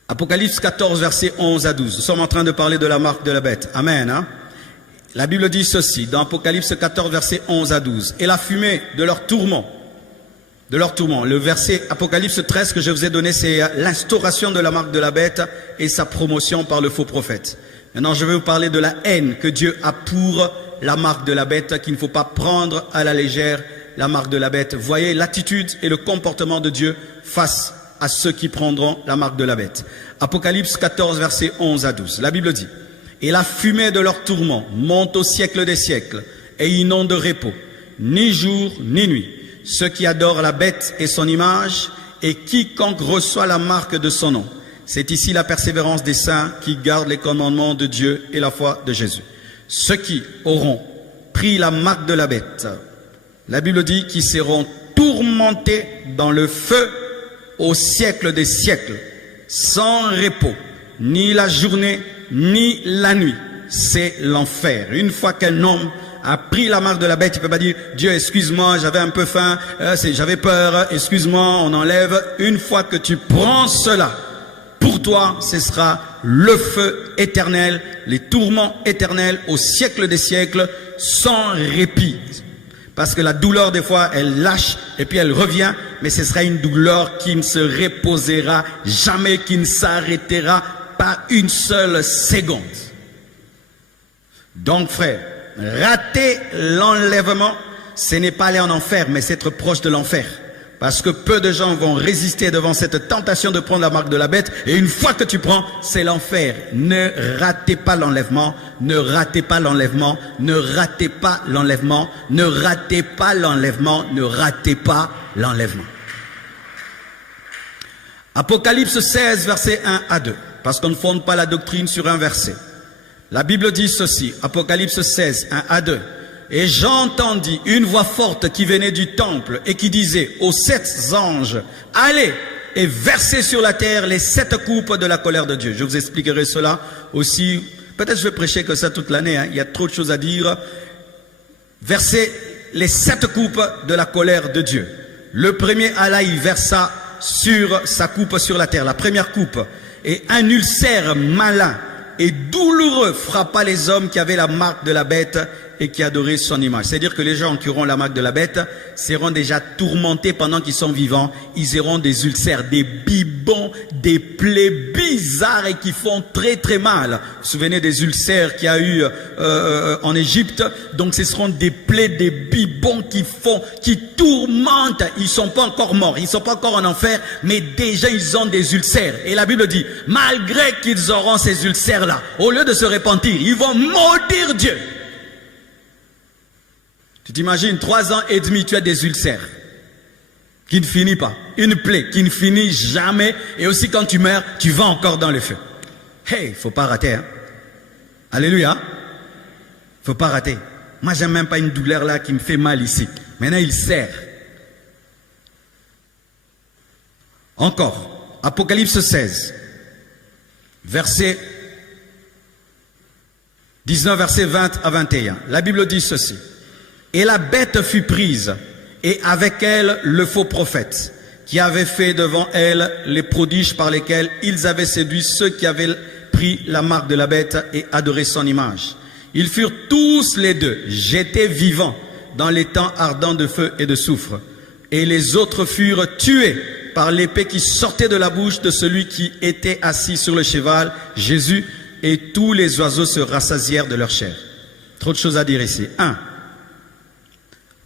Apocalypse 14, versets 11 à 12. Nous sommes en train de parler de la marque de la bête. Amen. Hein? La Bible dit ceci, dans Apocalypse 14, versets 11 à 12. Et la fumée de leur tourment. Le verset Apocalypse 13 que je vous ai donné, c'est l'instauration de la marque de la bête et sa promotion par le faux prophète. Maintenant, je vais vous parler de la haine que Dieu a pour la marque de la bête, qu'il ne faut pas prendre à la légère, la marque de la bête. Voyez l'attitude et le comportement de Dieu face à ceux qui prendront la marque de la bête. Apocalypse 14, versets 11 à 12. La Bible dit, « Et la fumée de leur tourment monte au siècle des siècles, et ils n'ont de repos, ni jour ni nuit. Ceux qui adorent la bête et son image, et quiconque reçoit la marque de son nom. C'est ici la persévérance des saints qui gardent les commandements de Dieu et la foi de Jésus. Ceux qui auront pris la marque de la bête, la Bible dit qu'ils seront tourmentés dans le feu au siècle des siècles, sans repos, ni la journée, ni la nuit. C'est l'enfer. Une fois qu'un homme a pris la marque de la bête, il ne peut pas dire « Dieu, excuse-moi, j'avais un peu faim, j'avais peur, excuse-moi, on enlève. » Une fois que tu prends cela, pour toi, ce sera le feu éternel, les tourments éternels au siècle des siècles, sans répit. Parce que la douleur, des fois, elle lâche et puis elle revient, mais ce sera une douleur qui ne se reposera jamais, qui ne s'arrêtera pas une seule seconde. Donc, frère, rater l'enlèvement, ce n'est pas aller en enfer, mais c'est être proche de l'enfer. Parce que peu de gens vont résister devant cette tentation de prendre la marque de la bête. Et une fois que tu prends, c'est l'enfer. Ne ratez pas l'enlèvement. Ne ratez pas l'enlèvement. Ne ratez pas l'enlèvement. Ne ratez pas l'enlèvement. Ne ratez pas l'enlèvement. Apocalypse 16, versets 1 à 2. Parce qu'on ne fonde pas la doctrine sur un verset. La Bible dit ceci. Apocalypse 16, 1 à 2. Et j'entendis une voix forte qui venait du temple et qui disait aux 7 anges, allez et versez sur la terre les 7 coupes de la colère de Dieu. Je vous expliquerai cela aussi. Peut-être je vais prêcher que ça toute l'année, hein. Il y a trop de choses à dire. Versez les 7 coupes de la colère de Dieu. Le premier Allah, il versa sur sa coupe sur la terre, la première coupe. Et un ulcère malin et douloureux frappa les hommes qui avaient la marque de la bête et qui adoraient son image. C'est-à-dire que les gens qui auront la marque de la bête seront déjà tourmentés pendant qu'ils sont vivants. Ils auront des ulcères, des bibons, des plaies bizarres et qui font très très mal. Vous vous souvenez des ulcères qu'il y a eu en Égypte? Donc ce seront des plaies, des bibons qui tourmentent. Ils ne sont pas encore morts, ils ne sont pas encore en enfer, mais déjà ils ont des ulcères. Et la Bible dit, malgré qu'ils auront ces ulcères-là, au lieu de se repentir, ils vont maudire Dieu. Tu t'imagines, 3 ans et demi, tu as des ulcères qui ne finissent pas. Une plaie qui ne finit jamais. Et aussi quand tu meurs, tu vas encore dans le feu. Hey, faut pas rater. Hein? Alléluia. Faut pas rater. Moi, j'aime même pas une douleur là qui me fait mal ici. Maintenant, il serre. Encore. Apocalypse 16. Verset 19, verset 20 à 21. La Bible dit ceci. Et la bête fut prise, et avec elle le faux prophète, qui avait fait devant elle les prodiges par lesquels ils avaient séduit ceux qui avaient pris la marque de la bête et adoré son image. Ils furent tous les deux jetés vivants dans les temps ardents de feu et de soufre. Et les autres furent tués par l'épée qui sortait de la bouche de celui qui était assis sur le cheval, Jésus, et tous les oiseaux se rassasièrent de leur chair. Trop de choses à dire ici. 1.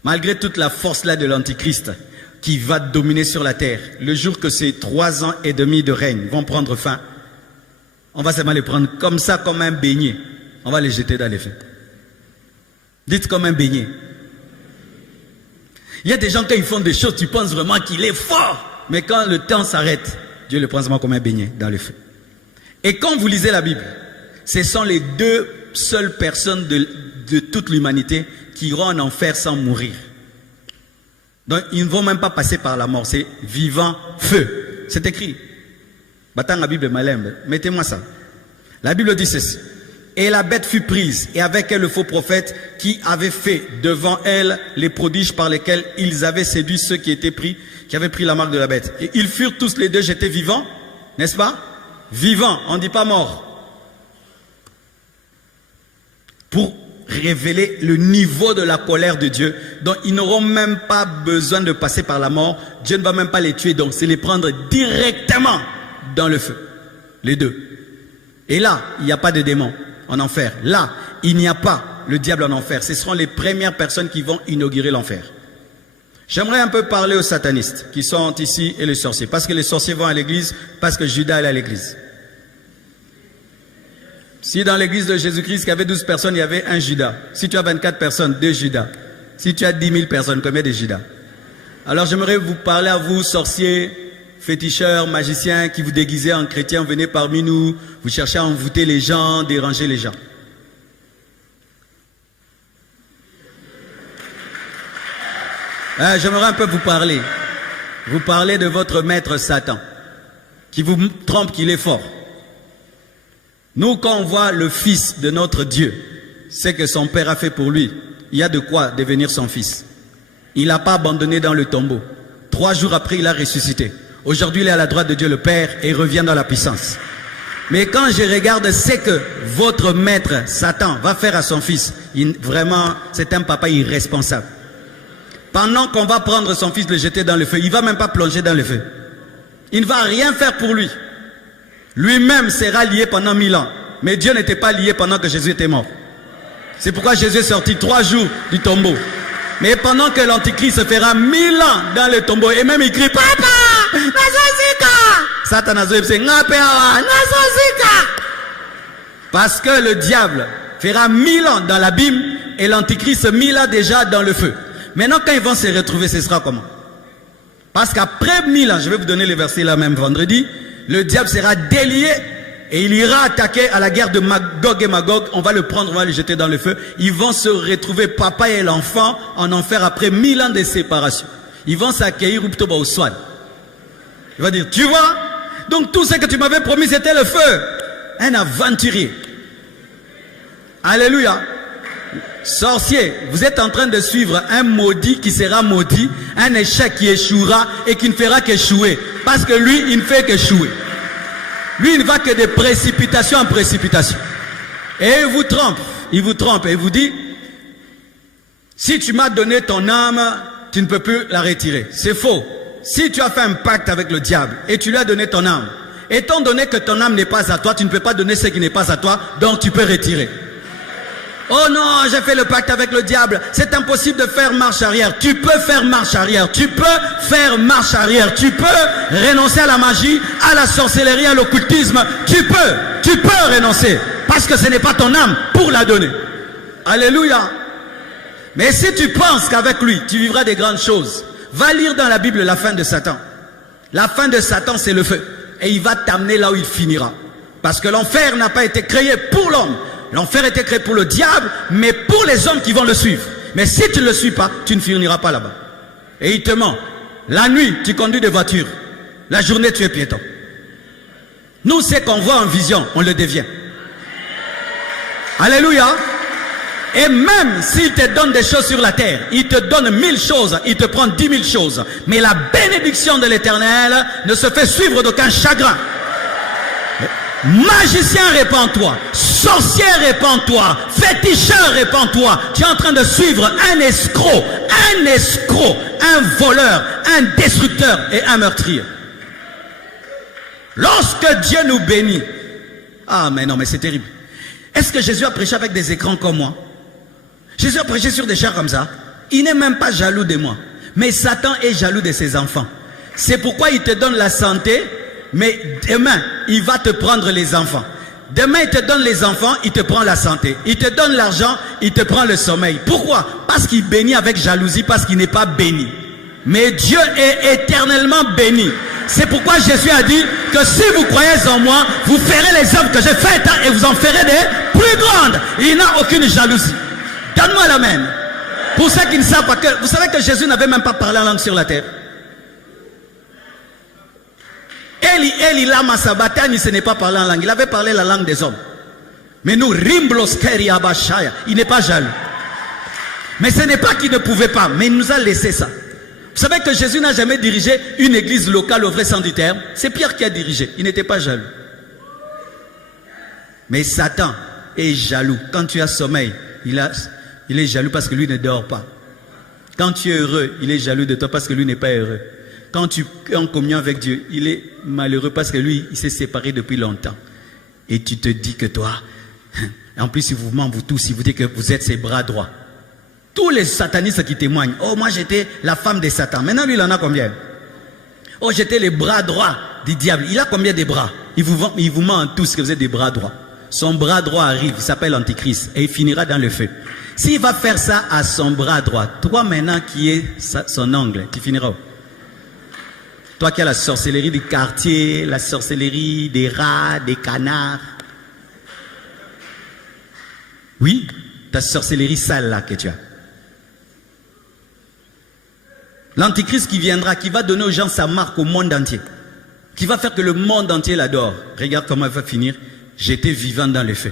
Malgré toute la force là de l'Antichrist qui va dominer sur la terre, le jour que ces 3 ans et demi de règne vont prendre fin, on va seulement les prendre comme ça, comme un beignet. On va les jeter dans les feux. Dites comme un beignet. Il y a des gens, quand ils font des choses, tu penses vraiment qu'il est fort. Mais quand le temps s'arrête, Dieu le prend vraiment comme un beignet dans le feu. Et quand vous lisez la Bible, ce sont les deux seules personnes de toute l'humanité qui iront en enfer sans mourir. Donc ils ne vont même pas passer par la mort. C'est vivant, feu. C'est écrit. Batang la Bible malembe. Mettez-moi ça. La Bible dit ceci. Et la bête fut prise, et avec elle le faux prophète qui avait fait devant elle les prodiges par lesquels ils avaient séduit ceux qui étaient pris, qui avaient pris la marque de la bête. Et ils furent tous les deux jetés vivants, n'est-ce pas? Vivants, on ne dit pas morts. Pour révéler le niveau de la colère de Dieu. Donc ils n'auront même pas besoin de passer par la mort. Dieu ne va même pas les tuer, donc c'est les prendre directement dans le feu. Les deux. Et là, il n'y a pas de démons en enfer. Là, il n'y a pas le diable en enfer. Ce seront les premières personnes qui vont inaugurer l'enfer. J'aimerais un peu parler aux satanistes qui sont ici et les sorciers. Parce que les sorciers vont à l'église, parce que Judas est à l'église. Si dans l'église de Jésus-Christ, il y avait 12 personnes, il y avait un Judas. Si tu as 24 personnes, 2 Judas. Si tu as 10 000 personnes, combien de Judas? Alors j'aimerais vous parler à vous, sorciers, féticheurs, magiciens, qui vous déguisez en chrétiens, venez parmi nous, vous cherchez à envoûter les gens, déranger les gens. J'aimerais un peu vous parler. Vous parlez de votre maître Satan, qui vous trompe qu'il est fort. Nous, quand on voit le fils de notre Dieu, c'est que son père a fait pour lui. Il y a de quoi devenir son fils. Il n'a pas abandonné dans le tombeau. 3 jours après, il a ressuscité. Aujourd'hui, il est à la droite de Dieu le Père et revient dans la puissance. Mais quand je regarde ce que votre maître Satan va faire à son fils, vraiment, c'est un papa irresponsable. Pendant qu'on va prendre son fils, le jeter dans le feu, il ne va même pas plonger dans le feu. Il ne va rien faire pour lui. Lui-même sera lié pendant 1000 ans. Mais Dieu n'était pas lié pendant que Jésus était mort. C'est pourquoi Jésus est sorti 3 jours du tombeau. Mais pendant que l'Antichrist se fera 1000 ans dans le tombeau, et même il crie, Papa, Satan parce que le diable fera 1000 ans dans l'abîme et l'Antichrist 1000 ans déjà dans le feu. Maintenant, quand ils vont se retrouver, ce sera comment? Parce qu'après 1000 ans, je vais vous donner les versets là même vendredi, le diable sera délié et il ira attaquer à la guerre de Magog et Magog. On va le prendre, on va le jeter dans le feu. Ils vont se retrouver, papa et l'enfant, en enfer après 1000 ans de séparation. Ils vont s'accueillir au soir. Il va dire, tu vois, donc tout ce que tu m'avais promis, c'était le feu. Un aventurier. Alléluia. Sorcier, vous êtes en train de suivre un maudit qui sera maudit, un échec qui échouera et qui ne fera qu'échouer. Parce que lui, il ne fait qu'échouer. Lui, il ne va que de précipitation en précipitation. Et il vous trompe et vous dit, si tu m'as donné ton âme, tu ne peux plus la retirer. C'est faux. Si tu as fait un pacte avec le diable et tu lui as donné ton âme, étant donné que ton âme n'est pas à toi, tu ne peux pas donner ce qui n'est pas à toi, donc tu peux retirer. Oh non, j'ai fait le pacte avec le diable. C'est impossible de faire marche arrière. Tu peux faire marche arrière. Tu peux faire marche arrière. Tu peux renoncer à la magie, à la sorcellerie, à l'occultisme. Tu peux renoncer. Parce que ce n'est pas ton âme pour la donner. Alléluia. Mais si tu penses qu'avec lui, tu vivras des grandes choses, va lire dans la Bible la fin de Satan. La fin de Satan, c'est le feu. Et il va t'amener là où il finira. Parce que l'enfer n'a pas été créé pour l'homme. L'enfer était créé pour le diable, mais pour les hommes qui vont le suivre. Mais si tu ne le suis pas, tu ne finiras pas là-bas. Et il te ment. La nuit, tu conduis des voitures. La journée, tu es piéton. Nous, ce qu'on voit en vision, on le devient. Alléluia. Et même s'il te donne des choses sur la terre, il te donne 1000 choses, il te prend 10 000 choses. Mais la bénédiction de l'Éternel ne se fait suivre d'aucun chagrin. Magicien, répands-toi. Sorcier, répands-toi. Féticheur, répands-toi. Tu es en train de suivre un escroc, un voleur, un destructeur et un meurtrier. Lorsque Dieu nous bénit, ah mais non, mais c'est terrible. Est-ce que Jésus a prêché avec des écrans comme moi? Jésus a prêché sur des chars comme ça. Il n'est même pas jaloux de moi. Mais Satan est jaloux de ses enfants. C'est pourquoi il te donne la santé. Mais demain, il va te prendre les enfants. Demain, il te donne les enfants, il te prend la santé. Il te donne l'argent, il te prend le sommeil. Pourquoi? Parce qu'il bénit avec jalousie, parce qu'il n'est pas béni. Mais Dieu est éternellement béni. C'est pourquoi Jésus a dit que si vous croyez en moi, vous ferez les œuvres que j'ai faites et vous en ferez des plus grandes. Il n'a aucune jalousie. Donne-moi l'amen. Pour ceux qui ne savent pas que, vous savez que Jésus n'avait même pas parlé en langue sur la terre. Eli lama sabatani, ce n'est pas parlé en langue. Il avait parlé la langue des hommes. Mais nous, rimbloskeri abashaya, il n'est pas jaloux. Mais ce n'est pas qu'il ne pouvait pas, mais il nous a laissé ça. Vous savez que Jésus n'a jamais dirigé une église locale au vrai sens du terme. C'est Pierre qui a dirigé. Il n'était pas jaloux. Mais Satan est jaloux. Quand tu as sommeil, il est jaloux parce que lui ne dort pas. Quand tu es heureux, il est jaloux de toi parce que lui n'est pas heureux. Quand tu es en communion avec Dieu, il est malheureux parce que lui, il s'est séparé depuis longtemps. Et tu te dis que toi, en plus, il vous ment, vous tous, il vous dit que vous êtes ses bras droits. Tous les satanistes qui témoignent, oh, moi j'étais la femme de Satan. Maintenant, lui, il en a combien? Oh, j'étais les bras droits du diable. Il a combien de bras? Il vous ment tous que vous êtes des bras droits. Son bras droit arrive, il s'appelle Antichrist, et il finira dans le feu. S'il va faire ça à son bras droit, toi maintenant qui es son ongle, tu finiras où? Toi qui as la sorcellerie du quartier, la sorcellerie des rats, des canards. Oui, ta sorcellerie sale là que tu as. L'antichrist qui viendra, qui va donner aux gens sa marque au monde entier. Qui va faire que le monde entier l'adore. Regarde comment il va finir. J'étais vivant dans le feu.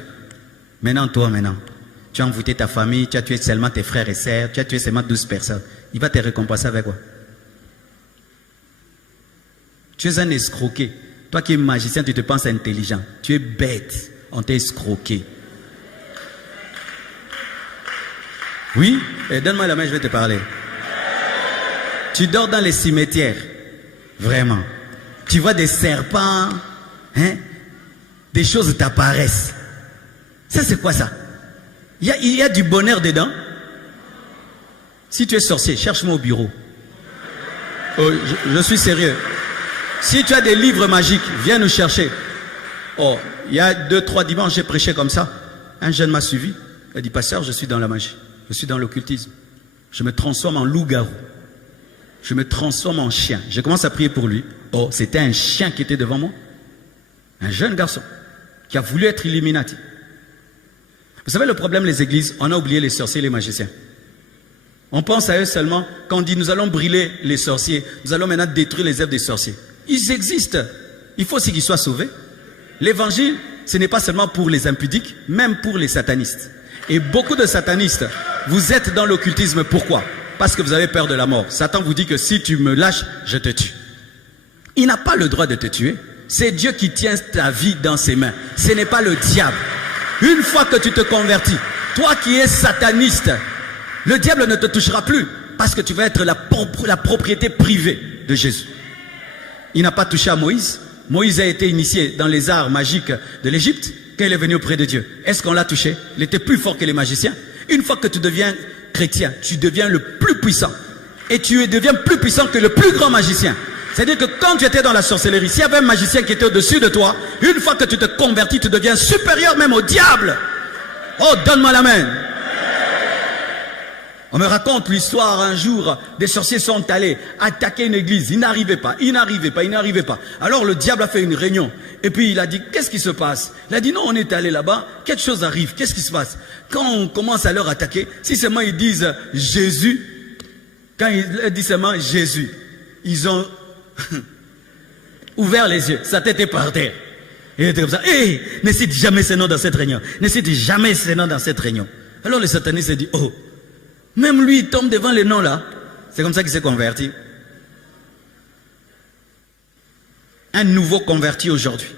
Maintenant, toi, tu as envoûté ta famille, tu as tué seulement tes frères et sœurs, tu as tué seulement 12 personnes. Il va te récompenser avec quoi? Tu es un escroqué. Toi qui es magicien, tu te penses intelligent. Tu es bête. On t'a escroqué. Oui? Donne-moi la main, je vais te parler. Tu dors dans les cimetières. Vraiment. Tu vois des serpents. Hein? Des choses t'apparaissent. Ça, c'est quoi ça? Il y a du bonheur dedans. Si tu es sorcier, cherche-moi au bureau. Oh, je suis sérieux. Si tu as des livres magiques, viens nous chercher. Oh, il y a 2-3 dimanches, j'ai prêché comme ça. Un jeune m'a suivi. Il a dit, pasteur, je suis dans la magie. Je suis dans l'occultisme. Je me transforme en loup-garou. Je me transforme en chien. Je commence à prier pour lui. Oh, c'était un chien qui était devant moi. Un jeune garçon qui a voulu être Illuminati. Vous savez le problème, les églises, on a oublié les sorciers et les magiciens. On pense à eux seulement quand on dit nous allons brûler les sorciers, nous allons maintenant détruire les œuvres des sorciers. Ils existent. Il faut aussi qu'ils soient sauvés. L'évangile, ce n'est pas seulement pour les impudiques, même pour les satanistes. Et beaucoup de satanistes, vous êtes dans l'occultisme. Pourquoi? Parce que vous avez peur de la mort. Satan vous dit que si tu me lâches, je te tue. Il n'a pas le droit de te tuer. C'est Dieu qui tient ta vie dans ses mains. Ce n'est pas le diable. Une fois que tu te convertis, toi qui es sataniste, le diable ne te touchera plus parce que tu vas être la propriété privée de Jésus. Il n'a pas touché à Moïse. Moïse a été initié dans les arts magiques de l'Égypte quand il est venu auprès de Dieu. Est-ce qu'on l'a touché? Il était plus fort que les magiciens. Une fois que tu deviens chrétien, tu deviens le plus puissant. Et tu deviens plus puissant que le plus grand magicien. C'est-à-dire que quand tu étais dans la sorcellerie, s'il y avait un magicien qui était au-dessus de toi, une fois que tu te convertis, tu deviens supérieur même au diable. Oh, donne-moi la main. On me raconte l'histoire un jour, des sorciers sont allés attaquer une église. Ils n'arrivaient pas. Alors le diable a fait une réunion. Et puis il a dit, qu'est-ce qui se passe? Il a dit, non, on est allé là-bas, quelque chose arrive. Qu'est-ce qui se passe? Quand on commence à leur attaquer, si seulement ils disent Jésus, quand ils disent seulement Jésus, ils ont ouvert les yeux, sa tête est par terre. Et il était comme ça, hé, ne cite jamais ce nom dans cette réunion. Ne cite jamais ce nom dans cette réunion. Alors le sataniste s'est dit, oh, même lui, il tombe devant les noms là. C'est comme ça qu'il s'est converti. Un nouveau converti aujourd'hui,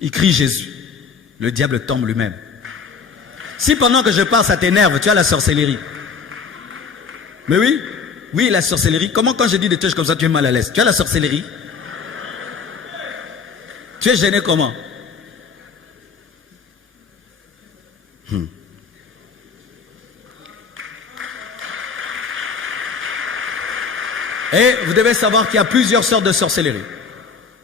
il crie Jésus. Le diable tombe lui-même. Si pendant que je parle, ça t'énerve, tu as la sorcellerie. Mais oui, oui, la sorcellerie. Comment quand je dis des trucs comme ça, tu es mal à l'aise? Tu as la sorcellerie. Tu es gêné comment? Et vous devez savoir qu'il y a plusieurs sortes de sorcellerie.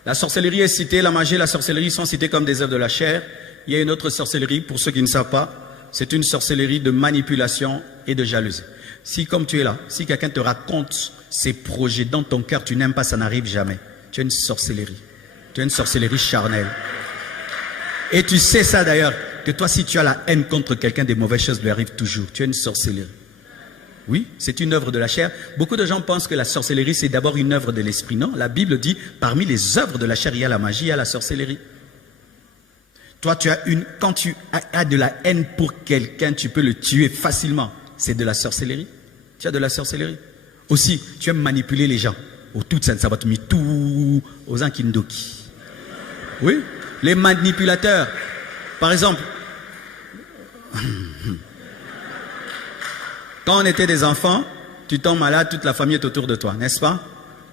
La sorcellerie est citée, la magie et la sorcellerie sont citées comme des œuvres de la chair. il y a une autre sorcellerie, pour ceux qui ne savent pas, c'est une sorcellerie de manipulation et de jalousie. Si comme tu es là, si quelqu'un te raconte ses projets dans ton cœur, tu n'aimes pas, ça n'arrive jamais. Tu as une sorcellerie. Tu as une sorcellerie charnelle. Et tu sais ça d'ailleurs, que toi si tu as la haine contre quelqu'un, des mauvaises choses lui arrivent toujours. Tu as une sorcellerie. Oui, c'est une œuvre de la chair. Beaucoup de gens pensent que la sorcellerie c'est d'abord une œuvre de l'esprit. Non, la Bible dit, parmi les œuvres de la chair, il y a la magie, il y a la sorcellerie. Toi, quand tu as de la haine pour quelqu'un, tu peux le tuer facilement. C'est de la sorcellerie. Tu as de la sorcellerie. Aussi, tu aimes manipuler les gens. Au tout ça va te mettre tout aux ankindoki. Oui, les manipulateurs. Par exemple, quand on était des enfants, tu tombes malade, toute la famille est autour de toi, n'est-ce pas?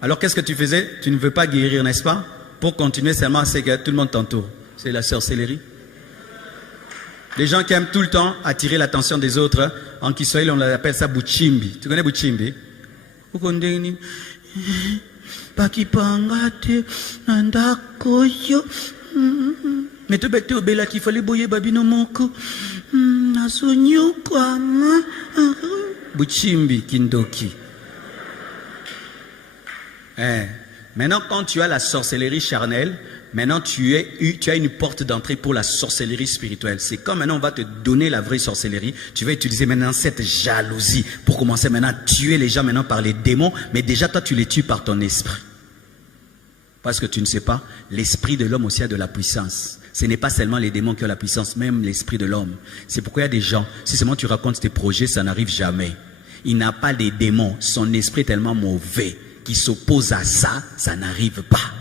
Alors qu'est-ce que tu faisais? Tu ne veux pas guérir, n'est-ce pas? Pour continuer seulement, c'est que tout le monde t'entoure. C'est la sorcellerie. Les gens qui aiment tout le temps attirer l'attention des autres, en Kiswahili on appelle ça Buchimbi. Tu connais Buchimbi? Mais tu bête au bela qu'il fallait boyer babino moko. Buchimbi kindoki. Maintenant, quand tu as la sorcellerie charnelle, maintenant tu as une porte d'entrée pour la sorcellerie spirituelle. C'est comme maintenant on va te donner la vraie sorcellerie. Tu vas utiliser maintenant cette jalousie pour commencer maintenant à tuer les gens maintenant par les démons. Mais déjà toi tu les tues par ton esprit. Parce que tu ne sais pas, l'esprit de l'homme aussi a de la puissance. Ce n'est pas seulement les démons qui ont la puissance, même l'esprit de l'homme. C'est pourquoi il y a des gens, si seulement tu racontes tes projets, ça n'arrive jamais. Il n'a pas des démons, son esprit est tellement mauvais qui s'oppose à ça, ça n'arrive pas.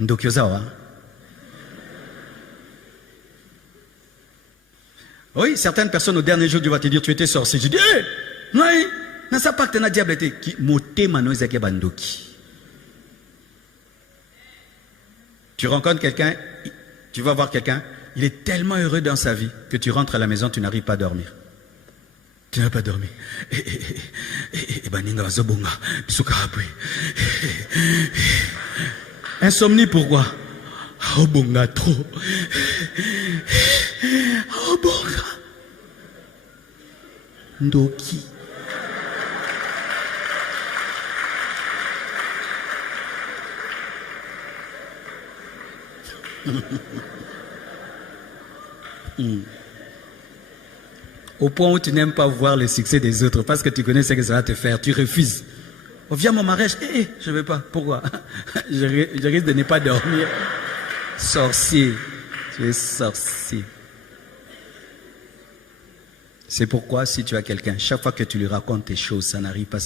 Ndokyozawa. Oui, certaines personnes au dernier jour, Dieu va te dire, tu étais sorcier. Je dis, hé, non, n'a ça pas que tu as diable été. Qui moté manoizake bandoki. Tu rencontres quelqu'un, tu vas voir quelqu'un, il est tellement heureux dans sa vie que tu rentres à la maison, tu n'arrives pas à dormir. Tu n'as pas dormi. Insomnie, pourquoi? Oh bonga trop. Oh bonga. Ndoki. Au point où tu n'aimes pas voir le succès des autres parce que tu connais ce que ça va te faire, tu refuses. Oh, viens mon mariage, je ne veux pas. Pourquoi? je risque de ne pas dormir. Sorcier, tu es sorcier. C'est pourquoi si tu as quelqu'un, chaque fois que tu lui racontes tes choses, ça n'arrive pas,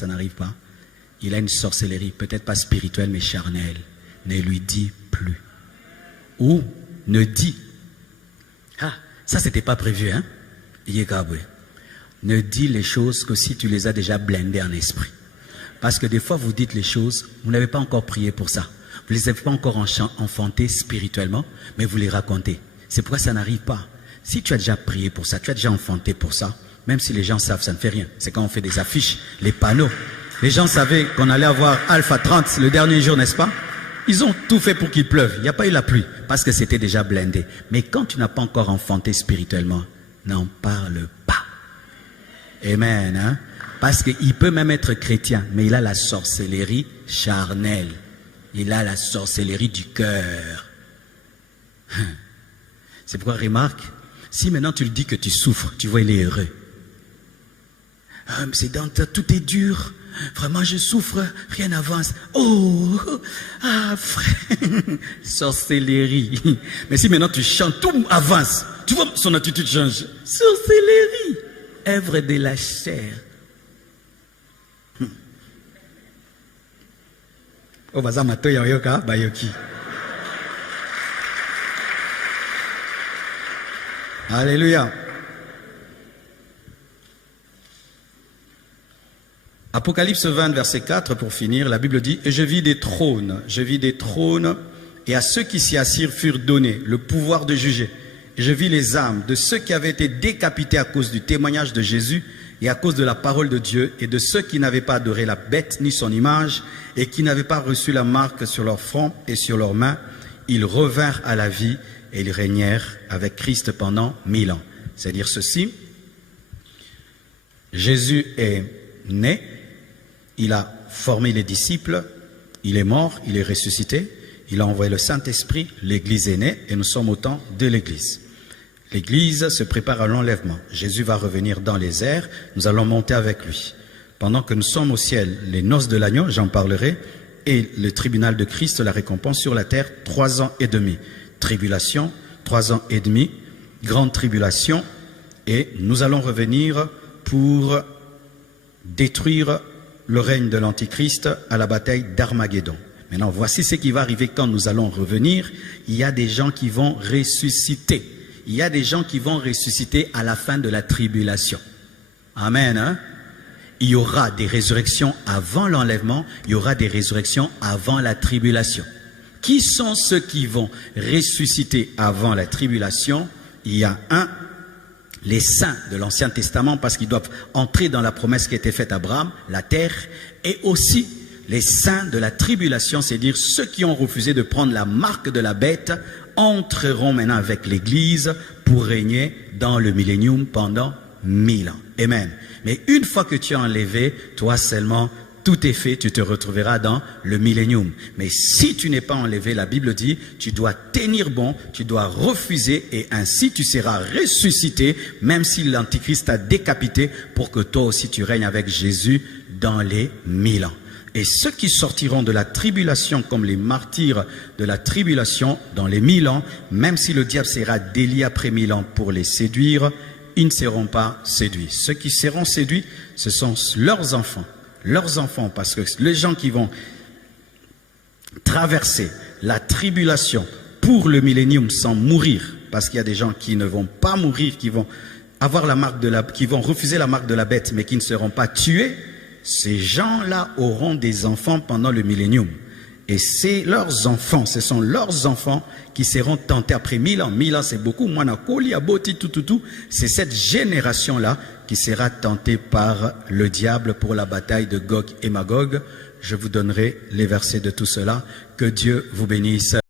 il a une sorcellerie, peut-être pas spirituelle mais charnelle. Ne lui dis plus. Ou ne dis, ça c'était pas prévu, hein? Ne dis les choses que si tu les as déjà blindées en esprit. Parce que des fois vous dites les choses, vous n'avez pas encore prié pour ça. Vous ne les avez pas encore enfantés spirituellement, mais vous les racontez. C'est pourquoi ça n'arrive pas. Si tu as déjà prié pour ça, tu as déjà enfanté pour ça, même si les gens savent, ça ne fait rien. C'est quand on fait des affiches, les panneaux. Les gens savaient qu'on allait avoir Alpha 30 le dernier jour, n'est-ce pas? Ils ont tout fait pour qu'il pleuve. Il n'y a pas eu la pluie parce que c'était déjà blindé. Mais quand tu n'as pas encore enfanté spirituellement, n'en parle pas. Amen. Hein? Parce qu'il peut même être chrétien, mais il a la sorcellerie charnelle. Il a la sorcellerie du cœur. C'est pourquoi, remarque, si maintenant tu lui dis que tu souffres, tu vois, il est heureux. C'est dans tout est dur. Vraiment, je souffre, rien n'avance. Oh, frère, sorcellerie. Mais si maintenant tu chantes, tout avance. Tu vois, son attitude change. Sorcellerie, œuvre de la chair. Oh, baza mato ya yoka bayoki. Alléluia. Apocalypse 20, verset 4, pour finir, la Bible dit « Et je vis des trônes, et à ceux qui s'y assirent furent donnés le pouvoir de juger. Et je vis les âmes de ceux qui avaient été décapités à cause du témoignage de Jésus et à cause de la parole de Dieu, et de ceux qui n'avaient pas adoré la bête ni son image, et qui n'avaient pas reçu la marque sur leur front et sur leurs mains. Ils revinrent à la vie, et ils régnèrent avec Christ pendant 1000 ans. C'est-à-dire ceci, Jésus est né, il a formé les disciples, il est mort, il est ressuscité, il a envoyé le Saint-Esprit, l'Église est née et nous sommes au temps de l'Église. L'Église se prépare à l'enlèvement. Jésus va revenir dans les airs, nous allons monter avec lui. Pendant que nous sommes au ciel, les noces de l'agneau, j'en parlerai, et le tribunal de Christ, la récompense sur la terre, 3 ans et demi. Tribulation, 3 ans et demi, grande tribulation, et nous allons revenir pour détruire le règne de l'Antichrist à la bataille d'Armageddon. Maintenant, voici ce qui va arriver quand nous allons revenir. Il y a des gens qui vont ressusciter. Il y a des gens qui vont ressusciter à la fin de la tribulation. Amen. Hein? Il y aura des résurrections avant l'enlèvement, il y aura des résurrections avant la tribulation. Qui sont ceux qui vont ressusciter avant la tribulation? Il y a les saints de l'Ancien Testament, parce qu'ils doivent entrer dans la promesse qui a été faite à Abraham, la terre, et aussi les saints de la tribulation, c'est-à-dire ceux qui ont refusé de prendre la marque de la bête, entreront maintenant avec l'Église pour régner dans le millénium pendant 1000 ans. Amen. Mais une fois que tu es enlevé, toi seulement, tout est fait, tu te retrouveras dans le millénium. Mais si tu n'es pas enlevé, la Bible dit, tu dois tenir bon, tu dois refuser et ainsi tu seras ressuscité, même si l'Antichrist t'a décapité, pour que toi aussi tu règnes avec Jésus dans les 1000 ans. Et ceux qui sortiront de la tribulation comme les martyrs de la tribulation dans les 1000 ans, même si le diable sera délié après 1000 ans pour les séduire, ils ne seront pas séduits. Ceux qui seront séduits, ce sont leurs enfants. Leurs enfants, parce que les gens qui vont traverser la tribulation pour le millénium sans mourir, parce qu'il y a des gens qui ne vont pas mourir, qui vont avoir la marque qui vont refuser la marque de la bête, mais qui ne seront pas tués, ces gens-là auront des enfants pendant le millénium. Et c'est leurs enfants, ce sont leurs enfants qui seront tentés après 1000 ans. 1000 ans, c'est beaucoup. C'est cette génération-là qui sera tentée par le diable pour la bataille de Gog et Magog. Je vous donnerai les versets de tout cela. Que Dieu vous bénisse.